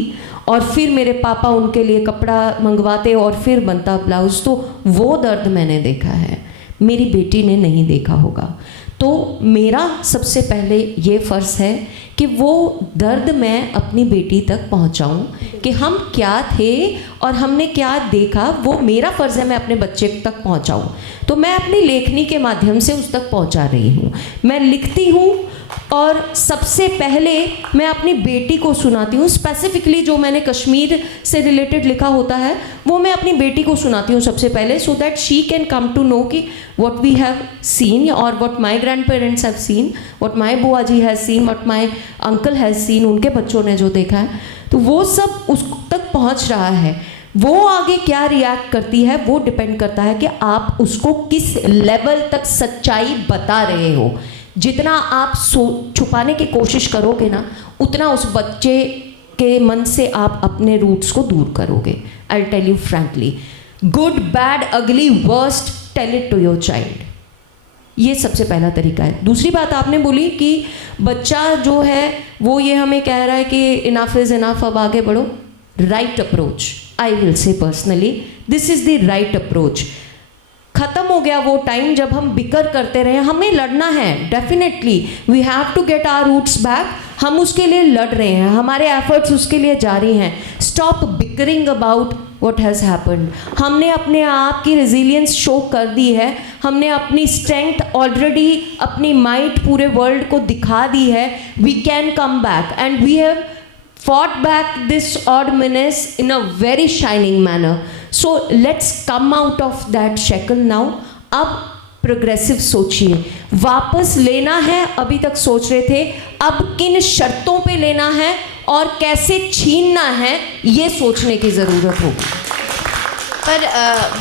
और फिर मेरे पापा उनके लिए कपड़ा मंगवाते और फिर बनता ब्लाउज। तो वो दर्द मैंने देखा है, मेरी बेटी ने नहीं देखा होगा। तो मेरा सबसे पहले ये फ़र्ज़ है कि वो दर्द मैं अपनी बेटी तक पहुंचाऊं, कि हम क्या थे और हमने क्या देखा, वो मेरा फ़र्ज़ है मैं अपने बच्चे तक पहुंचाऊं। तो मैं अपनी लेखनी के माध्यम से उस तक पहुंचा रही हूँ। मैं लिखती हूँ और सबसे पहले मैं अपनी बेटी को सुनाती हूँ। स्पेसिफिकली जो मैंने कश्मीर से रिलेटेड लिखा होता है वो मैं अपनी बेटी को सुनाती हूँ सबसे पहले, so that she can come to know कि व्हाट वी हैव सीन और what my grandparents have seen, what my बुआ जी has seen, what my uncle has seen, उनके बच्चों ने जो देखा है। तो वो सब उस तक पहुँच रहा है। वो आगे क्या रिएक्ट करती है वो डिपेंड करता है कि आप उसको किस लेवल तक सच्चाई बता रहे हो। जितना आप छुपाने की कोशिश करोगे ना, उतना उस बच्चे के मन से आप अपने रूट्स को दूर करोगे। I tell you frankly, good bad ugly worst, tell it to your child. ये सबसे पहला तरीका है। दूसरी बात आपने बोली कि बच्चा जो है वो ये हमें कह रहा है कि इनफ इज़ इनफ, अब आगे बढ़ो। Right approach, I will say personally this is the right approach. ख़त्म हो गया वो टाइम जब हम बिकर करते रहे। हमें लड़ना है, definitely we have to get our roots back. हम उसके लिए लड़ रहे हैं, हमारे एफर्ट्स उसके लिए जारी हैं। Stop bickering about what has happened. हमने अपने आप की रेजिलियंस शो कर दी है, हमने अपनी स्ट्रेंथ ऑलरेडी, अपनी माइट पूरे वर्ल्ड को दिखा दी है। We can come back and we have fought back this odd menace in a very shining manner. So let's come out of that shackle now. अब प्रोग्रेसिव सोचिए, वापस लेना है, अभी तक सोच रहे थे, अब किन शर्तों पे लेना है और कैसे छीनना है ये सोचने की ज़रूरत होगी। पर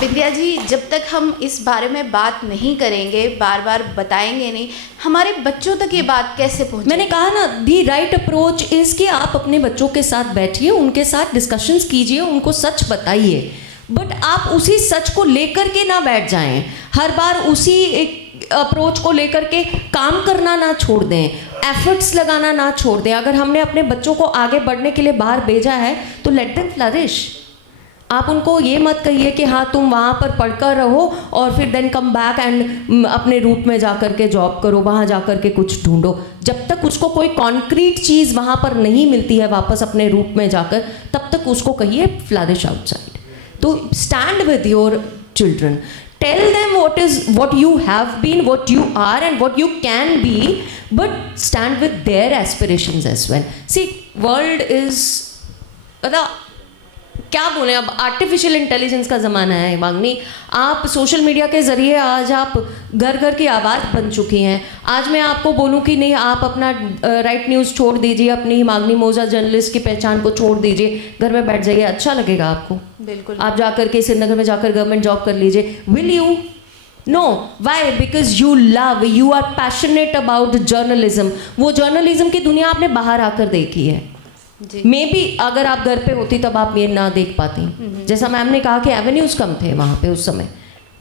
विद्या जी, जब तक हम इस बारे में बात नहीं करेंगे, बार बार बताएंगे नहीं, हमारे बच्चों तक ये बात कैसे पहुंचे? मैंने कहा ना, दी राइट अप्रोच इज़ कि आप अपने बच्चों के साथ बैठिए, उनके साथ डिस्कशंस कीजिए, उनको सच बताइए, बट आप उसी सच को लेकर के ना बैठ जाएं। हर बार उसी एक अप्रोच को लेकर के काम करना ना छोड़ दें, एफर्ट्स लगाना ना छोड़ दें। अगर हमने अपने बच्चों को आगे बढ़ने के लिए बाहर भेजा है तो लेट देम फ्लरिश। आप उनको ये मत कहिए कि हाँ तुम वहाँ पर पढ़कर रहो और फिर देन कम बैक एंड अपने रूट में जा कर के जॉब करो, वहाँ जा कर के कुछ ढूंढो। जब तक उसको कोई कॉन्क्रीट चीज़ वहाँ पर नहीं मिलती है वापस अपने रूट में जाकर, तब तक उसको कहिए फ्लरिश आउटसाइड। तो stand with your children, tell them what you have been, what you are and what you can be, but stand with their aspirations as well. See, world is क्या बोले, अब आर्टिफिशियल इंटेलिजेंस का ज़माना है हिमांगनी। आप social media के ज़रिए आज आप घर घर की आवाज़ बन चुकी हैं। आज मैं आपको बोलूं कि नहीं, आप अपना राइट न्यूज़ छोड़ दीजिए, अपनी हिमांगनी मोजा जर्नलिस्ट की पहचान को छोड़ दीजिए, घर में बैठ जाइए, अच्छा लगेगा आपको। बिल्कुल। आप जाकर के श्रीनगर में जाकर गवर्नमेंट जॉब कर लीजिए। Will you? No. Why? Because you love, you are passionate about journalism. वो जर्नलिज्म की दुनिया आपने बाहर आकर देखी है। मे बी अगर आप घर पे होती तब आप ये ना देख पाती। जैसा मैम ने कहा कि एवेन्यूज़ कम थे वहाँ पे उस समय,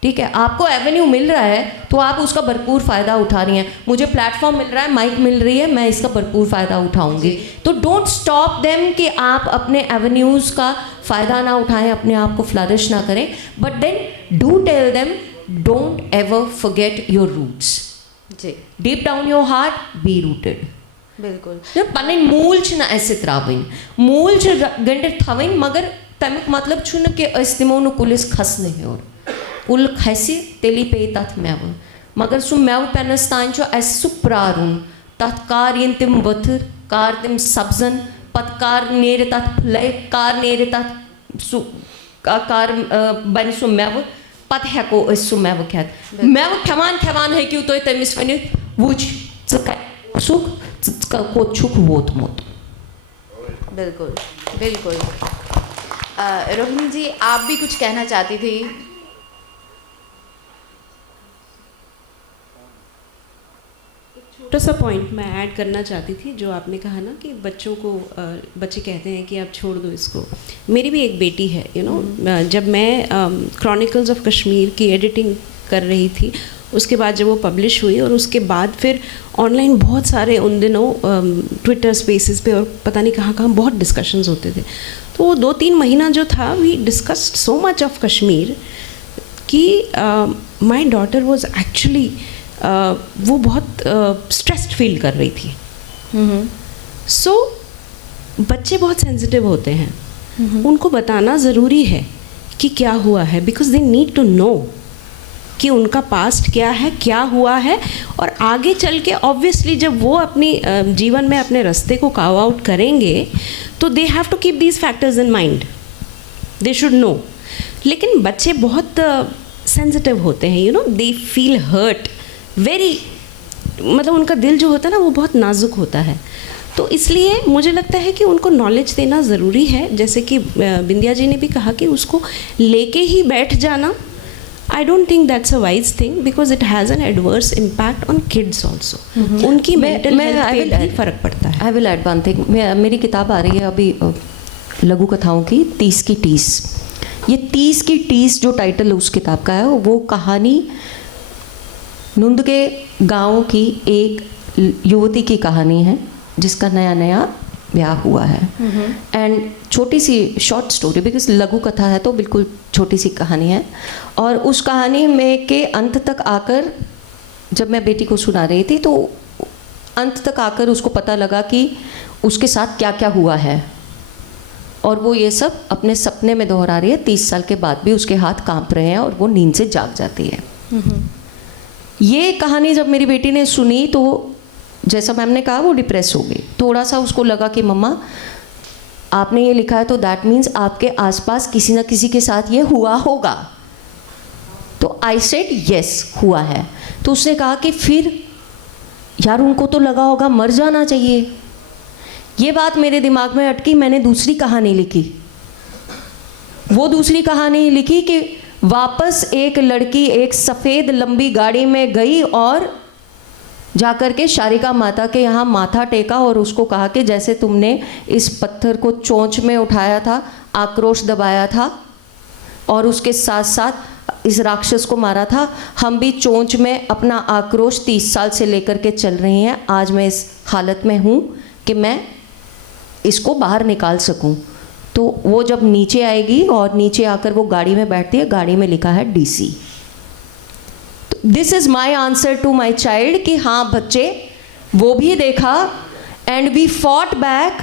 ठीक है, आपको एवेन्यू मिल रहा है तो आप उसका भरपूर फ़ायदा उठा रही हैं। मुझे प्लेटफॉर्म मिल रहा है, माइक मिल रही है, मैं इसका भरपूर फ़ायदा उठाऊंगी। तो डोंट स्टॉप देम कि आप अपने एवेन्यूज़ का फ़ायदा ना उठाएं, अपने आप को फ्लरिश ना करें, but then do tell them don't ever forget your roots. जी, deep down your heart be rooted. बिल्कुल। पन्ने मूलच ना ऐसे त्राविन, मूलच गंडे थविन, मगर तमिक मतलब छुन के अस्तिमों नु कुलिस खसने है। और ul khasi teli pe tat mev. Magar su mev penastan cho as su prarun. Tat kar yentim vathur, kar tim sabzan, pat kar nere tat play, kar nere tat su kar ban su mev. Pat heko is su mev khat. Mev khaman hai ki to temis vani vuch suk ko chuk vot mot. बिल्कुल बिल्कुल। रोहिणी जी, आप भी कुछ कहना चाहती थी? छोटा सा पॉइंट मैं ऐड करना चाहती थी, जो आपने कहा ना कि बच्चों को बच्चे कहते हैं कि आप छोड़ दो इसको। मेरी भी एक बेटी है, यू नो, जब मैं क्रॉनिकल्स ऑफ कश्मीर की एडिटिंग कर रही थी, उसके बाद जब वो पब्लिश हुई और उसके बाद फिर ऑनलाइन बहुत सारे उन दिनों ट्विटर स्पेसेस पे और पता नहीं कहाँ कहाँ बहुत डिस्कशंस होते थे। तो वो 2-3 महीना जो था, we discussed so much of Kashmir कि माय डॉटर वाज एक्चुअली वो बहुत स्ट्रेस्ड फील कर रही थी। सो बच्चे बहुत सेंसिटिव होते हैं, उनको बताना ज़रूरी है कि क्या हुआ है, because they need to know कि उनका पास्ट क्या है, क्या हुआ है, और आगे चल के ऑब्वियसली जब वो अपनी जीवन में अपने रास्ते को कार्व आउट करेंगे तो they have to keep these factors in mind, they should know. लेकिन बच्चे बहुत सेंसिटिव होते हैं, you know, they feel hurt very, मतलब उनका दिल जो होता है ना वो बहुत नाजुक होता है। तो इसलिए मुझे लगता है कि उनको नॉलेज देना ज़रूरी है। जैसे कि बिंदिया जी ने भी कहा कि उसको लेके ही बैठ जाना, I don't think that's a wise thing because it has an adverse impact on kids also. उनकी mental health पे भी फ़र्क पड़ता है। I will add one thing. मेरी किताब आ रही है अभी लघु कथाओं की, 30 की टीस। ये 30 की टीस जो टाइटल उस किताब का है, वो कहानी नुंद के गाँव की एक युवती की कहानी है जिसका नया नया ब्याह हुआ है। एंड छोटी सी शॉर्ट स्टोरी, बिकॉज लघु कथा है तो बिल्कुल छोटी सी कहानी है। और उस कहानी में के अंत तक आकर जब मैं बेटी को सुना रही थी तो अंत तक आकर उसको पता लगा कि उसके साथ क्या क्या हुआ है, और वो ये सब अपने सपने में दोहरा रही है। 30 साल के बाद भी उसके हाथ कांप रहे हैं और वो नींद से जाग जाती है। ये कहानी जब मेरी बेटी ने सुनी तो जैसा मैम ने कहा वो डिप्रेस हो गई। थोड़ा सा उसको लगा कि मम्मा आपने ये लिखा है तो दैट मीन्स आपके आसपास किसी ना किसी के साथ ये हुआ होगा। तो आई सेड यस हुआ है। तो उसने कहा कि फिर यार उनको तो लगा होगा मर जाना चाहिए। ये बात मेरे दिमाग में अटकी, मैंने दूसरी कहानी लिखी। वो दूसरी कहानी लिखी कि वापस एक लड़की एक सफ़ेद लंबी गाड़ी में गई और जाकर के शारिका माता के यहाँ माथा टेका और उसको कहा कि जैसे तुमने इस पत्थर को चोंच में उठाया था, आक्रोश दबाया था और उसके साथ साथ इस राक्षस को मारा था, हम भी चोंच में अपना आक्रोश 30 साल से लेकर के चल रही हैं। आज मैं इस हालत में हूँ कि मैं इसको बाहर निकाल सकूँ। तो वो जब नीचे आएगी और नीचे आकर वो गाड़ी में बैठती है, गाड़ी में लिखा है DC। This is my answer to my child कि हाँ बच्चे वो भी देखा एंड वी फॉट बैक।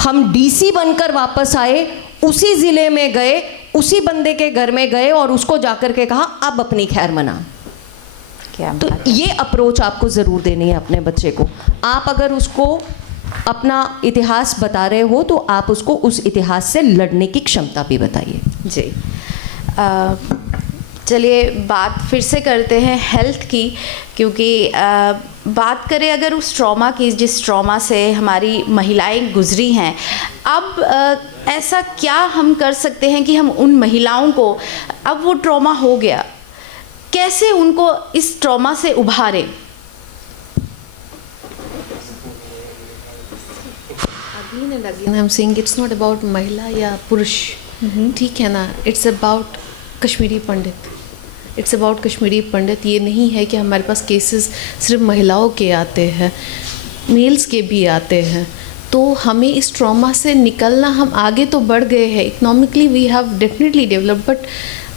हम DC बनकर वापस आए, उसी ज़िले में गए, उसी बंदे के घर में गए और उसको जाकर के कहा अब अपनी खैर मना। क्या तो ये अप्रोच आपको ज़रूर देनी है अपने बच्चे को। आप अगर उसको अपना इतिहास बता रहे हो तो आप उसको उस इतिहास से लड़ने की क्षमता भी बताइए। जी चलिए बात फिर से करते हैं हेल्थ की, क्योंकि बात करें अगर उस ट्रॉमा की जिस ट्रॉमा से हमारी महिलाएं गुजरी हैं, अब ऐसा क्या हम कर सकते हैं कि हम उन महिलाओं को, अब वो ट्रॉमा हो गया, कैसे उनको इस ट्रॉमा से उभारें? Again and again I'm saying it's not about महिला या पुरुष, ठीक है ना, it's about Kashmiri Pandit, it's about Kashmiri Pandit. ये नहीं है कि हमारे पास केसेस सिर्फ महिलाओं के आते हैं, मेल्स के भी आते हैं। तो हमें इस ट्रॉमा से निकलना, हम आगे तो बढ़ गए हैं economically, we have definitely developed, but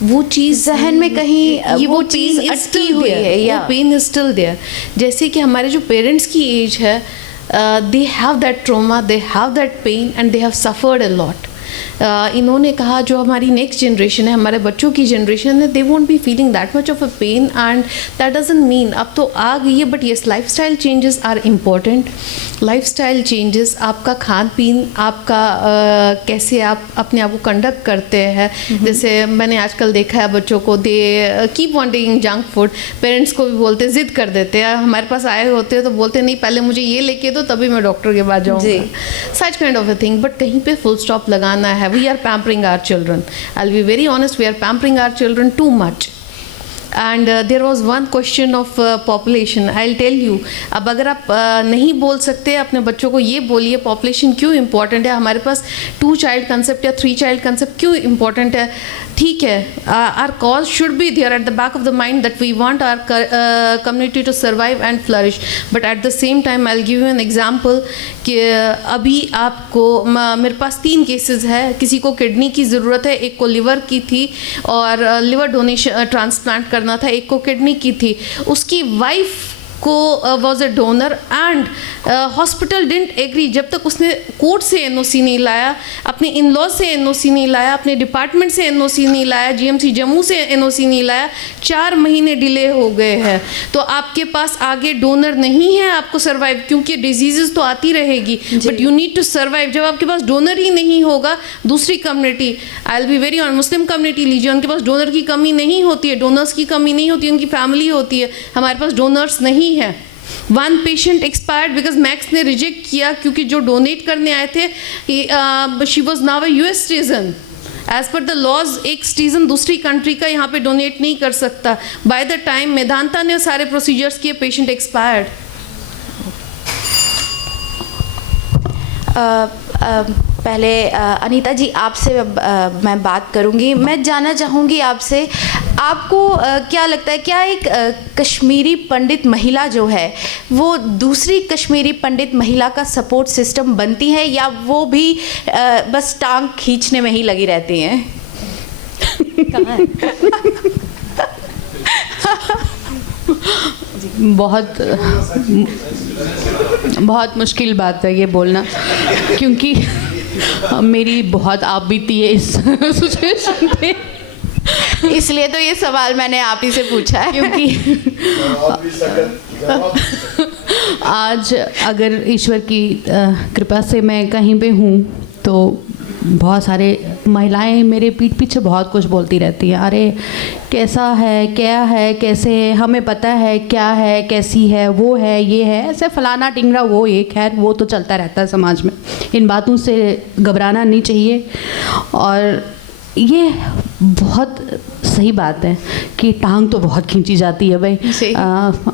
वो चीज़ जहन में कहीं वो चीज़ अटकी हुई है, या पेन इज स्टिल देयर। जैसे कि हमारे जो पेरेंट्स की एज है, they have that trauma, they have that pain and they have suffered a lot. इन्होंने कहा जो हमारी नेक्स्ट जनरेशन है, हमारे बच्चों की जनरेशन है, they won't be feeling that much of a pain and that doesn't mean अब तो आ गई है, but yes lifestyle changes are important. Lifestyle changes, आपका खान पीन, आपका कैसे आप अपने आप को कंडक्ट करते हैं। जैसे मैंने आजकल देखा है बच्चों को, they keep wanting junk food, parents को भी बोलते, जिद कर देते हैं, हमारे पास आए होते हैं तो बोलते नहीं पहले मुझे ये लेके दो तभी मैं डॉक्टर के पास जाऊँगा, such kind of a thing. But कहीं पे फुल स्टॉप लगाना है। We are pampering our children, I will be very honest, we are pampering our children too much. And there was one question of population, I will tell you. अब अगर आप नहीं बोल सकते अपने बच्चों को ये बोलिए पॉपुलेशन क्यों इंपॉर्टेंट है, हमारे पास 2 चाइल्ड कंसेप्ट या 3 चाइल्ड कंसेप्ट क्यों इंपॉर्टेंट है। ठीक है, our cause should be there at the back of the mind that we want our community to survive and flourish, but at the same time I will give you an example कि अभी आपको मेरे पास 3 cases है, किसी को kidney की ज़रूरत है, एक को लिवर की थी और लिवर डोनेशन ट्रांसप्लांट करना था, एक को किडनी की थी, उसकी वाइफ को was a donor and hospital didn't agree जब तक उसने कोर्ट से एनओसी नहीं लाया, अपने इन लॉ से एनओसी नहीं लाया, अपने डिपार्टमेंट से एनओसी नहीं लाया, जीएमसी जम्मू से एनओसी नहीं लाया। 4 महीने डिले हो गए हैं। तो आपके पास आगे डोनर नहीं है आपको सर्वाइव, क्योंकि डिजीजेस तो आती रहेगी, but you need to survive. जब आपके पास डोनर ही नहीं होगा, दूसरी community, I will be very on, Muslim community लीजिए, उनके पास डोनर की कमी नहीं होती है, डोनर्स की कमी नहीं होती है, उनकी फैमिली होती है। हमारे पास डोनर्स नहीं है। 1 पेशेंट एक्सपायर्ड बिकॉज मैक्स ने रिजेक्ट किया, क्योंकि जो डोनेट करने आए थे she was now a US citizen. As per the laws एक सिटीजन दूसरी कंट्री का यहाँ पे डोनेट नहीं कर सकता। बाय द टाइम मेदांता ने सारे प्रोसीजर्स किए, पेशेंट एक्सपायर्ड। पहले अनीता जी आपसे मैं बात करूंगी। मैं जानना चाहूँगी आपसे, आपको क्या लगता है, क्या एक कश्मीरी पंडित महिला जो है वो दूसरी कश्मीरी पंडित महिला का सपोर्ट सिस्टम बनती है, या वो भी बस टांग खींचने में ही लगी रहती हैं? कहाँ है? बहुत मुश्किल बात है ये बोलना, क्योंकि मेरी बहुत आप बीती है इस सिचुएशन पे, इसलिए तो ये सवाल मैंने आप ही से पूछा है। क्योंकि आज अगर ईश्वर की कृपा से मैं कहीं पे हूँ तो बहुत सारे महिलाएं मेरे पीठ पीछे बहुत कुछ बोलती रहती हैं, अरे कैसा है, क्या है, कैसे है, हमें पता है क्या है, कैसी है, वो है, ये है, ऐसे फलाना टिंगरा, वो ये, खैर वो तो चलता रहता है समाज में, इन बातों से घबराना नहीं चाहिए। और ये बहुत सही बात है कि टांग तो बहुत खींची जाती है भाई।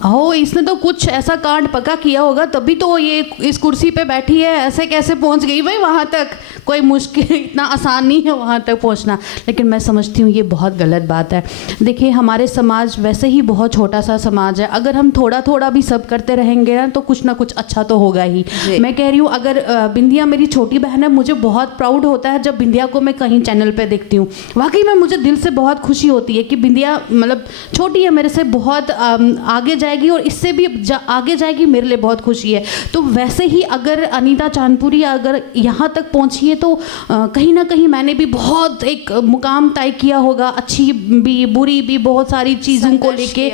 हो इसने तो कुछ ऐसा कांड पक्का किया होगा तभी तो ये इस कुर्सी पे बैठी है, ऐसे कैसे पहुंच गई भाई वहाँ तक, कोई मुश्किल, इतना आसान नहीं है वहाँ तक पहुँचना। लेकिन मैं समझती हूँ ये बहुत गलत बात है। देखिए हमारे समाज वैसे ही बहुत छोटा सा समाज है, अगर हम थोड़ा थोड़ा भी सब करते रहेंगे ना तो कुछ ना कुछ अच्छा तो होगा ही। मैं कह रही हूँ, अगर बिंदिया मेरी छोटी बहन है, मुझे बहुत प्राउड होता है जब बिंदिया को मैं कहीं चैनल पर देखती हूँ, वाकई में मुझे दिल से बहुत खुशी होती है कि बिंदिया मतलब छोटी है मेरे से, बहुत आगे जाएगी और इससे भी आगे जाएगी, मेरे लिए बहुत खुशी है। तो वैसे ही अगर अनीता चांदपुरी अगर यहाँ तक पहुँची है तो कहीं ना कहीं मैंने भी बहुत एक मुकाम तय किया होगा, अच्छी भी बुरी भी, बहुत सारी चीज़ों को लेके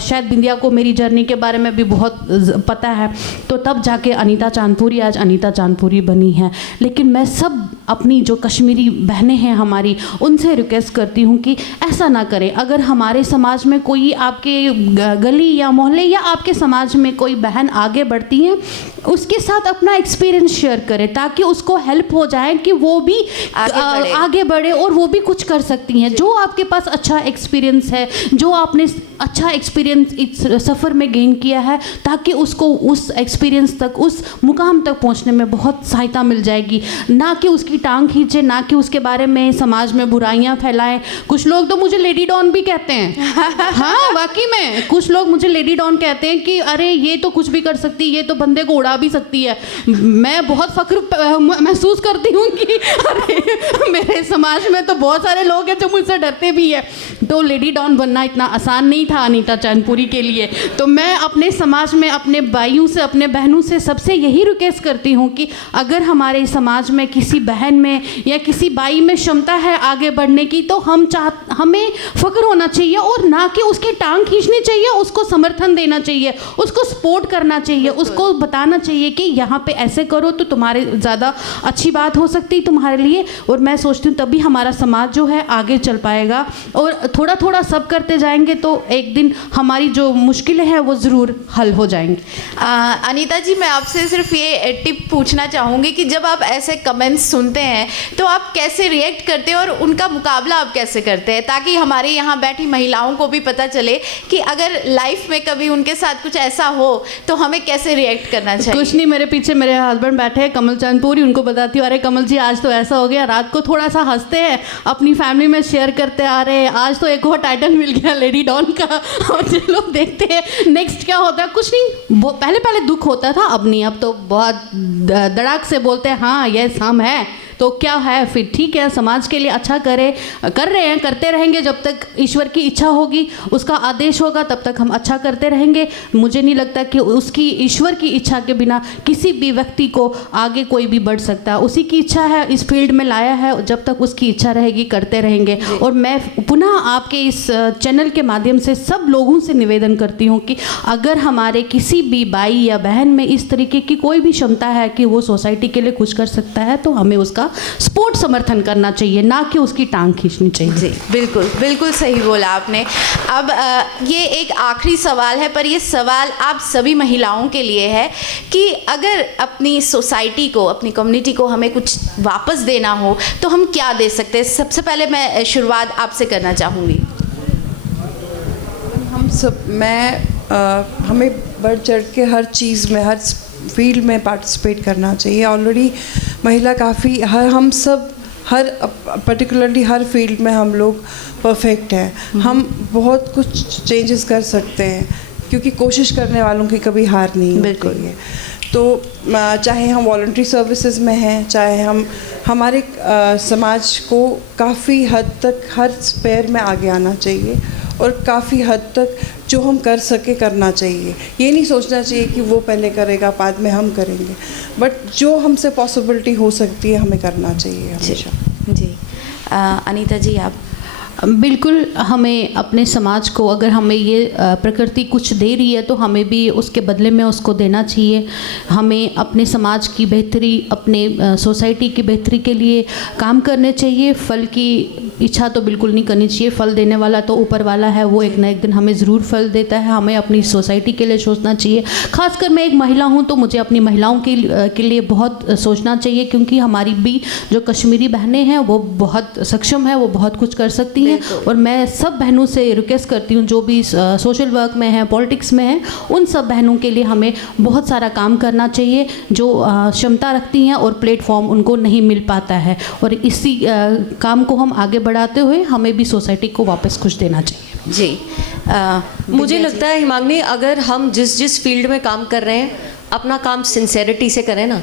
शायद बिंदिया को मेरी जर्नी के बारे में भी बहुत पता है, तो तब जाके अनीता चांदपुरी आज अनीता चांदपुरी बनी है। लेकिन मैं सब अपनी जो कश्मीरी बहनें हैं हमारी, उनसे रिक्वेस्ट करती हूँ कि ऐसा ना करें। अगर हमारे समाज में कोई आपके गली या मोहल्ले या आपके समाज में कोई बहन आगे बढ़ती है, उसके साथ अपना एक्सपीरियंस शेयर करें ताकि उसको हेल्प हो जाए कि वो भी आगे बढ़े और वो भी कुछ कर सकती हैं। जो आपके पास अच्छा एक्सपीरियंस है, जो आपने अच्छा एक्सपीरियंस इस सफ़र में गेन किया है, ताकि उसको उस एक्सपीरियंस तक, उस मुकाम तक पहुंचने में बहुत सहायता मिल जाएगी। ना कि उसकी टांग खींचे, ना कि उसके बारे में समाज में बुराइयां फैलाएं। कुछ लोग तो मुझे लेडी डॉन भी कहते हैं। हाँ वाकई में कुछ लोग मुझे लेडी डॉन कहते हैं कि अरे ये तो कुछ भी कर सकती है, ये तो बंदे को उड़ा भी सकती है। मैं बहुत फ़ख्र महसूस करती हूँ कि अरे मेरे समाज में तो बहुत सारे लोग हैं जो मुझसे डरते भी हैं। तो लेडी डॉन बनना इतना आसान नहीं था अनीता चांदपुरी के लिए। तो मैं अपने समाज में अपने भाइयों से, अपने बहनों से सबसे यही रिक्वेस्ट करती हूँ कि अगर हमारे समाज में किसी बहन बहन में या किसी भाई में क्षमता है आगे बढ़ने की, तो हमें फ़ख्र होना चाहिए और ना कि उसकी टांग खींचनी चाहिए, उसको समर्थन देना चाहिए, उसको सपोर्ट करना चाहिए, उसको बताना चाहिए कि यहाँ पे ऐसे करो तो तुम्हारे ज़्यादा अच्छी बात हो सकती है तुम्हारे लिए। और मैं सोचती हूँ तभी हमारा समाज जो है आगे चल पाएगा, और थोड़ा थोड़ा सब करते जाएंगे तो एक दिन हमारी जो मुश्किलें हैं वो ज़रूर हल हो जाएंगी। अनीता जी, मैं आपसे सिर्फ ये टिप पूछना चाहूँगी कि जब आप ऐसे कमेंट्स सुनते हैं तो आप कैसे रिएक्ट करते हैं और उनका मुकाबला आप कैसे करते हैं, ताकि हमारे यहाँ बैठी महिलाओं को भी पता चले कि अगर लाइफ में कभी उनके साथ कुछ ऐसा हो तो हमें कैसे रिएक्ट करना चाहिए। कुछ नहीं, मेरे पीछे मेरे हस्बैंड बैठे हैं कमल चंदपुरी, उनको बताती हूँ अरे कमल जी आज तो ऐसा हो गया, रात को थोड़ा सा हंसते हैं, अपनी फैमिली में शेयर करते आ रहे हैं, आज तो एक और टाइटल मिल गया लेडी डॉन का, और चलो देखते हैं नेक्स्ट क्या होता है। कुछ नहीं, पहले पहले दुख होता था, अब नहीं, अब तो बहुत धड़ाक से बोलते हैं हाँ ये हम है तो क्या है, फिर ठीक है, समाज के लिए अच्छा कर रहे हैं, करते रहेंगे जब तक ईश्वर की इच्छा होगी, उसका आदेश होगा, तब तक हम अच्छा करते रहेंगे। मुझे नहीं लगता कि उसकी ईश्वर की इच्छा के बिना किसी भी व्यक्ति को आगे कोई भी बढ़ सकता है। उसी की इच्छा है, इस फील्ड में लाया है, जब तक उसकी इच्छा रहेगी करते रहेंगे। और मैं पुनः आपके इस चैनल के माध्यम से सब लोगों से निवेदन करती हूँ कि अगर हमारे किसी भी भाई या बहन में इस तरीके की कोई भी क्षमता है कि वो सोसाइटी के लिए कुछ कर सकता है तो हमें उसका सपोर्ट समर्थन करना चाहिए, ना कि उसकी टांग खींचनी चाहिए। जी बिल्कुल बिल्कुल सही बोला आपने। अब ये एक आखिरी सवाल है, पर ये सवाल आप सभी महिलाओं के लिए है कि अगर अपनी सोसाइटी को, अपनी कम्युनिटी को हमें कुछ वापस देना हो तो हम क्या दे सकते हैं। सबसे पहले मैं शुरुआत आपसे करना चाहूँगी। हम सब हमें बढ़ चढ़ के हर चीज़ में, हर फील्ड में पार्टिसिपेट करना चाहिए। ऑलरेडी महिला काफ़ी हर पर्टिकुलरली हर फील्ड में हम लोग परफेक्ट हैं। हम बहुत कुछ चेंजेस कर सकते हैं क्योंकि कोशिश करने वालों की कभी हार नहीं होती है। तो चाहे हम वॉलंटरी सर्विसेज में हैं, चाहे हम हमारे समाज को काफ़ी हद तक हर स्पेयर में आगे आना चाहिए और काफ़ी हद तक जो हम कर सके करना चाहिए। ये नहीं सोचना चाहिए कि वो पहले करेगा बाद में हम करेंगे, बट जो हमसे पॉसिबिलिटी हो सकती है हमें करना चाहिए हमेशा। जी अनीता जी आप। बिल्कुल, हमें अपने समाज को, अगर हमें ये प्रकृति कुछ दे रही है तो हमें भी उसके बदले में उसको देना चाहिए। हमें अपने समाज की बेहतरी, अपने सोसाइटी की बेहतरी के लिए काम करने चाहिए। फल की इच्छा तो बिल्कुल नहीं करनी चाहिए, फल देने वाला तो ऊपर वाला है, वो एक ना एक दिन हमें ज़रूर फल देता है। हमें अपनी सोसाइटी के लिए सोचना चाहिए। खासकर मैं एक महिला हूँ तो मुझे अपनी महिलाओं के लिए बहुत सोचना चाहिए, क्योंकि हमारी भी जो कश्मीरी बहनें हैं वो बहुत सक्षम है, वो बहुत कुछ कर सकती हैं। और मैं सब बहनों से रिक्वेस्ट करती हूँ जो भी सोशल वर्क में हैं, पॉलिटिक्स में हैं, उन सब बहनों के लिए हमें बहुत सारा काम करना चाहिए जो क्षमता रखती हैं और प्लेटफॉर्म उनको नहीं मिल पाता है। और इसी काम को हम आगे बढ़ाते हुए हमें भी सोसाइटी को वापस कुछ देना चाहिए। जी मुझे लगता है हिमांगी, अगर हम जिस फील्ड में काम कर रहे हैं अपना काम सिंसेरिटी से करें ना,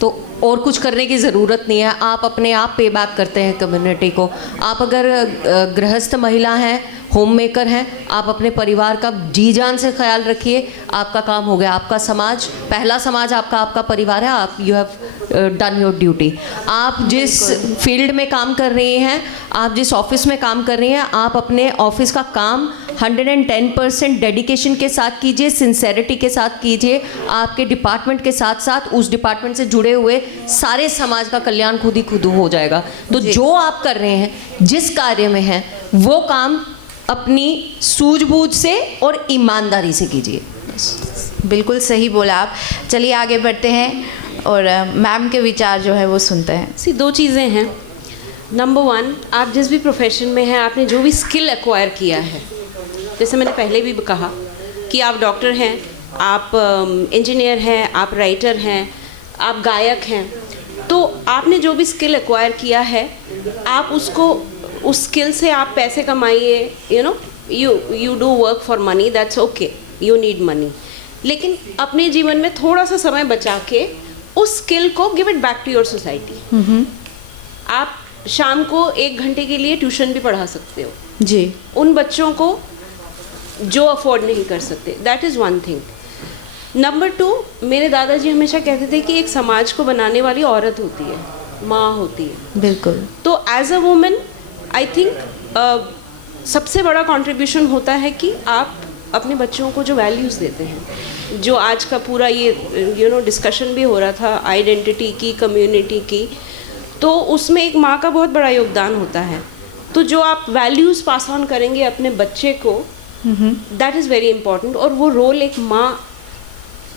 तो और कुछ करने की ज़रूरत नहीं है। आप अपने आप पे बैक करते हैं कम्युनिटी को। आप अगर गृहस्थ महिला हैं, होम मेकर हैं, आप अपने परिवार का जी जान से ख्याल रखिए, आपका काम हो गया। आपका समाज, पहला समाज आपका परिवार है। आप you have done your duty. आप जिस फील्ड में काम कर रही हैं, आप जिस ऑफिस में काम कर रही हैं, आप अपने ऑफिस का काम 110% डेडिकेशन के साथ कीजिए, सिंसेरिटी के साथ कीजिए। आपके डिपार्टमेंट के साथ साथ उस डिपार्टमेंट से जुड़े हुए सारे समाज का कल्याण खुद ही खुद हो जाएगा। तो जो आप कर रहे हैं, जिस कार्य में हैं, वो काम अपनी सूझबूझ से और ईमानदारी से कीजिए। बिल्कुल सही बोला आप। चलिए आगे बढ़ते हैं और मैम के विचार जो है वो सुनते हैं। दो चीज़ें हैं। नंबर 1, आप जिस भी प्रोफेशन में हैं, आपने जो भी स्किल एक्वायर किया है, जैसे मैंने पहले भी कहा कि आप डॉक्टर हैं, आप इंजीनियर हैं, आप राइटर हैं, आप गायक हैं, तो आपने जो भी स्किल एक्वायर किया है, आप उसको, उस स्किल से आप पैसे कमाइए। You do work for money, that's okay, you need money, लेकिन अपने जीवन में थोड़ा सा समय बचा के उस स्किल को give it back to your society. आप शाम को 1 घंटे के लिए ट्यूशन भी पढ़ा सकते हो जी, उन बच्चों को जो अफोर्ड नहीं कर सकते। That is 1 thing. नंबर 2, मेरे दादाजी हमेशा कहते थे कि एक समाज को बनाने वाली औरत होती है। माँ होती है। बिल्कुल। तो as a woman I think सबसे बड़ा कंट्रीब्यूशन होता है कि आप अपने बच्चों को जो वैल्यूज़ देते हैं, जो आज का पूरा ये डिस्कशन भी हो रहा था आइडेंटिटी की, कम्युनिटी की, तो उसमें एक माँ का बहुत बड़ा योगदान होता है। तो जो आप वैल्यूज़ पास ऑन करेंगे अपने बच्चे को, दैट इज़ वेरी इंपॉर्टेंट, और वो रोल एक माँ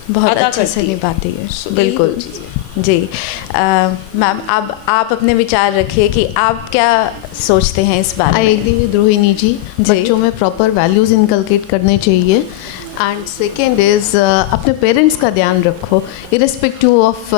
बहुत अदा अच्छे से करती है। निभाती है। So, बिल्कुल यही दो चीज़ें। जी। मैम अब आप अपने विचार रखिए कि आप क्या सोचते हैं इस बारे आई में। एग्री विद रोहिणी जी, बच्चों में प्रॉपर वैल्यूज़ इनकलकेट करने चाहिए। एंड सेकेंड इज़ अपने पेरेंट्स का ध्यान रखो, इरिस्पेक्टिव ऑफ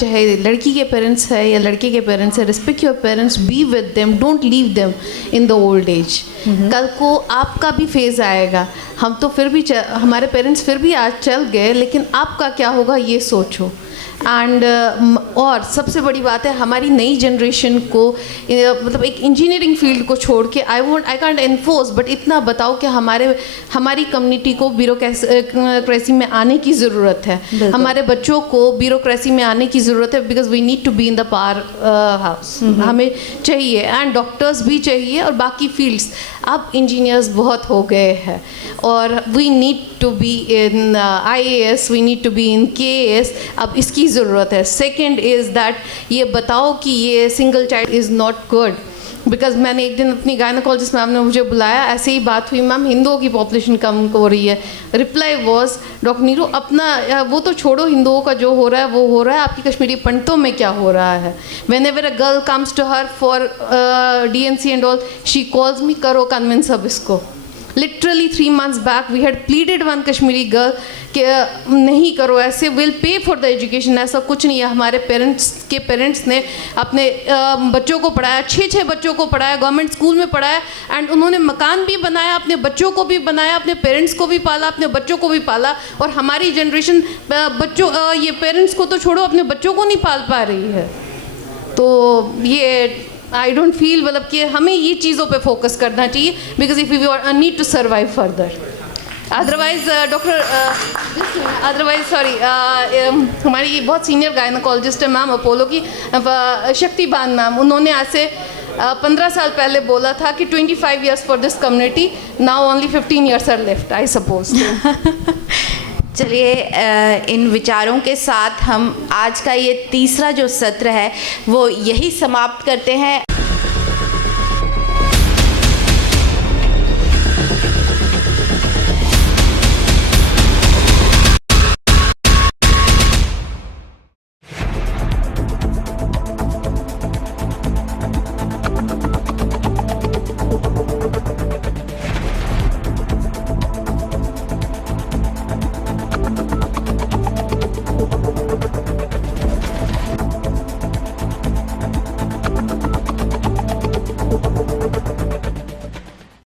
चाहे लड़की के पेरेंट्स है या लड़के के पेरेंट्स है, respect your parents, be with them, don't leave them in the old age. कल को आपका भी फेज़ आएगा, हम तो फिर भी हमारे पेरेंट्स फिर भी आज चल गए, लेकिन आपका क्या होगा ये सोचो। एंड और सबसे बड़ी बात है, हमारी नई जनरेशन को मतलब एक इंजीनियरिंग फील्ड को छोड़ के आई कांट एनफोर्स, बट इतना बताओ कि हमारी कम्युनिटी को ब्यूरोक्रेसी में आने की ज़रूरत है, हमारे बच्चों को ब्यूरोक्रेसी में आने की ज़रूरत है, because we need to be in the power house, हमें चाहिए, एंड डॉक्टर्स भी चाहिए, और बाकी फील्ड्स। अब इंजीनियर्स बहुत हो गए हैं, और we need to be in IAS, we need to be in KAS, अब इसकी ज़रूरत है। सेकेंड इज़ दैट ये बताओ कि ये single child is not good, because मैंने एक दिन अपनी गायनोकोलॉजिस्ट मैम ने मुझे बुलाया, ऐसे ही बात हुई, मैम हिंदुओं की पॉपुलेशन कम हो रही है। रिप्लाई वॉज, डॉक्टर नीरू अपना वो तो छोड़ो, हिंदुओं का जो हो रहा है वो हो रहा है, आपकी कश्मीरी पंडितों में क्या हो रहा है। Whenever a girl comes to her for DNC and all, she calls me, करो कन्विंस अब इसको। Literally 3 months back we had pleaded one Kashmiri girl कि नहीं करो ऐसे, will pay for the education. ऐसा कुछ नहीं है, हमारे पेरेंट्स ने अपने बच्चों को पढ़ाया, 6 बच्चों को पढ़ाया, गवर्नमेंट स्कूल में पढ़ाया, एंड उन्होंने मकान भी बनाया, अपने बच्चों को भी बनाया, अपने पेरेंट्स को भी पाला, अपने बच्चों को भी पाला। और हमारी जनरेशन बच्चों ये पेरेंट्स को तो छोड़ो, अपने बच्चों को नहीं पाल पा रही है। तो ये आई डोंट फील, मतलब कि हमें ये चीज़ों पे फोकस करना चाहिए, because if we need to survive further, otherwise otherwise sorry, हमारी बहुत सीनियर गायनोकोलॉजिस्ट है मैम अपोलो की, शक्तिबान मैम, उन्होंने आज से 15 साल पहले बोला था कि 25 years for this community, now only 15 years are left, I suppose. चलिए इन विचारों के साथ हम आज का ये तीसरा जो सत्र है वो यही समाप्त करते हैं।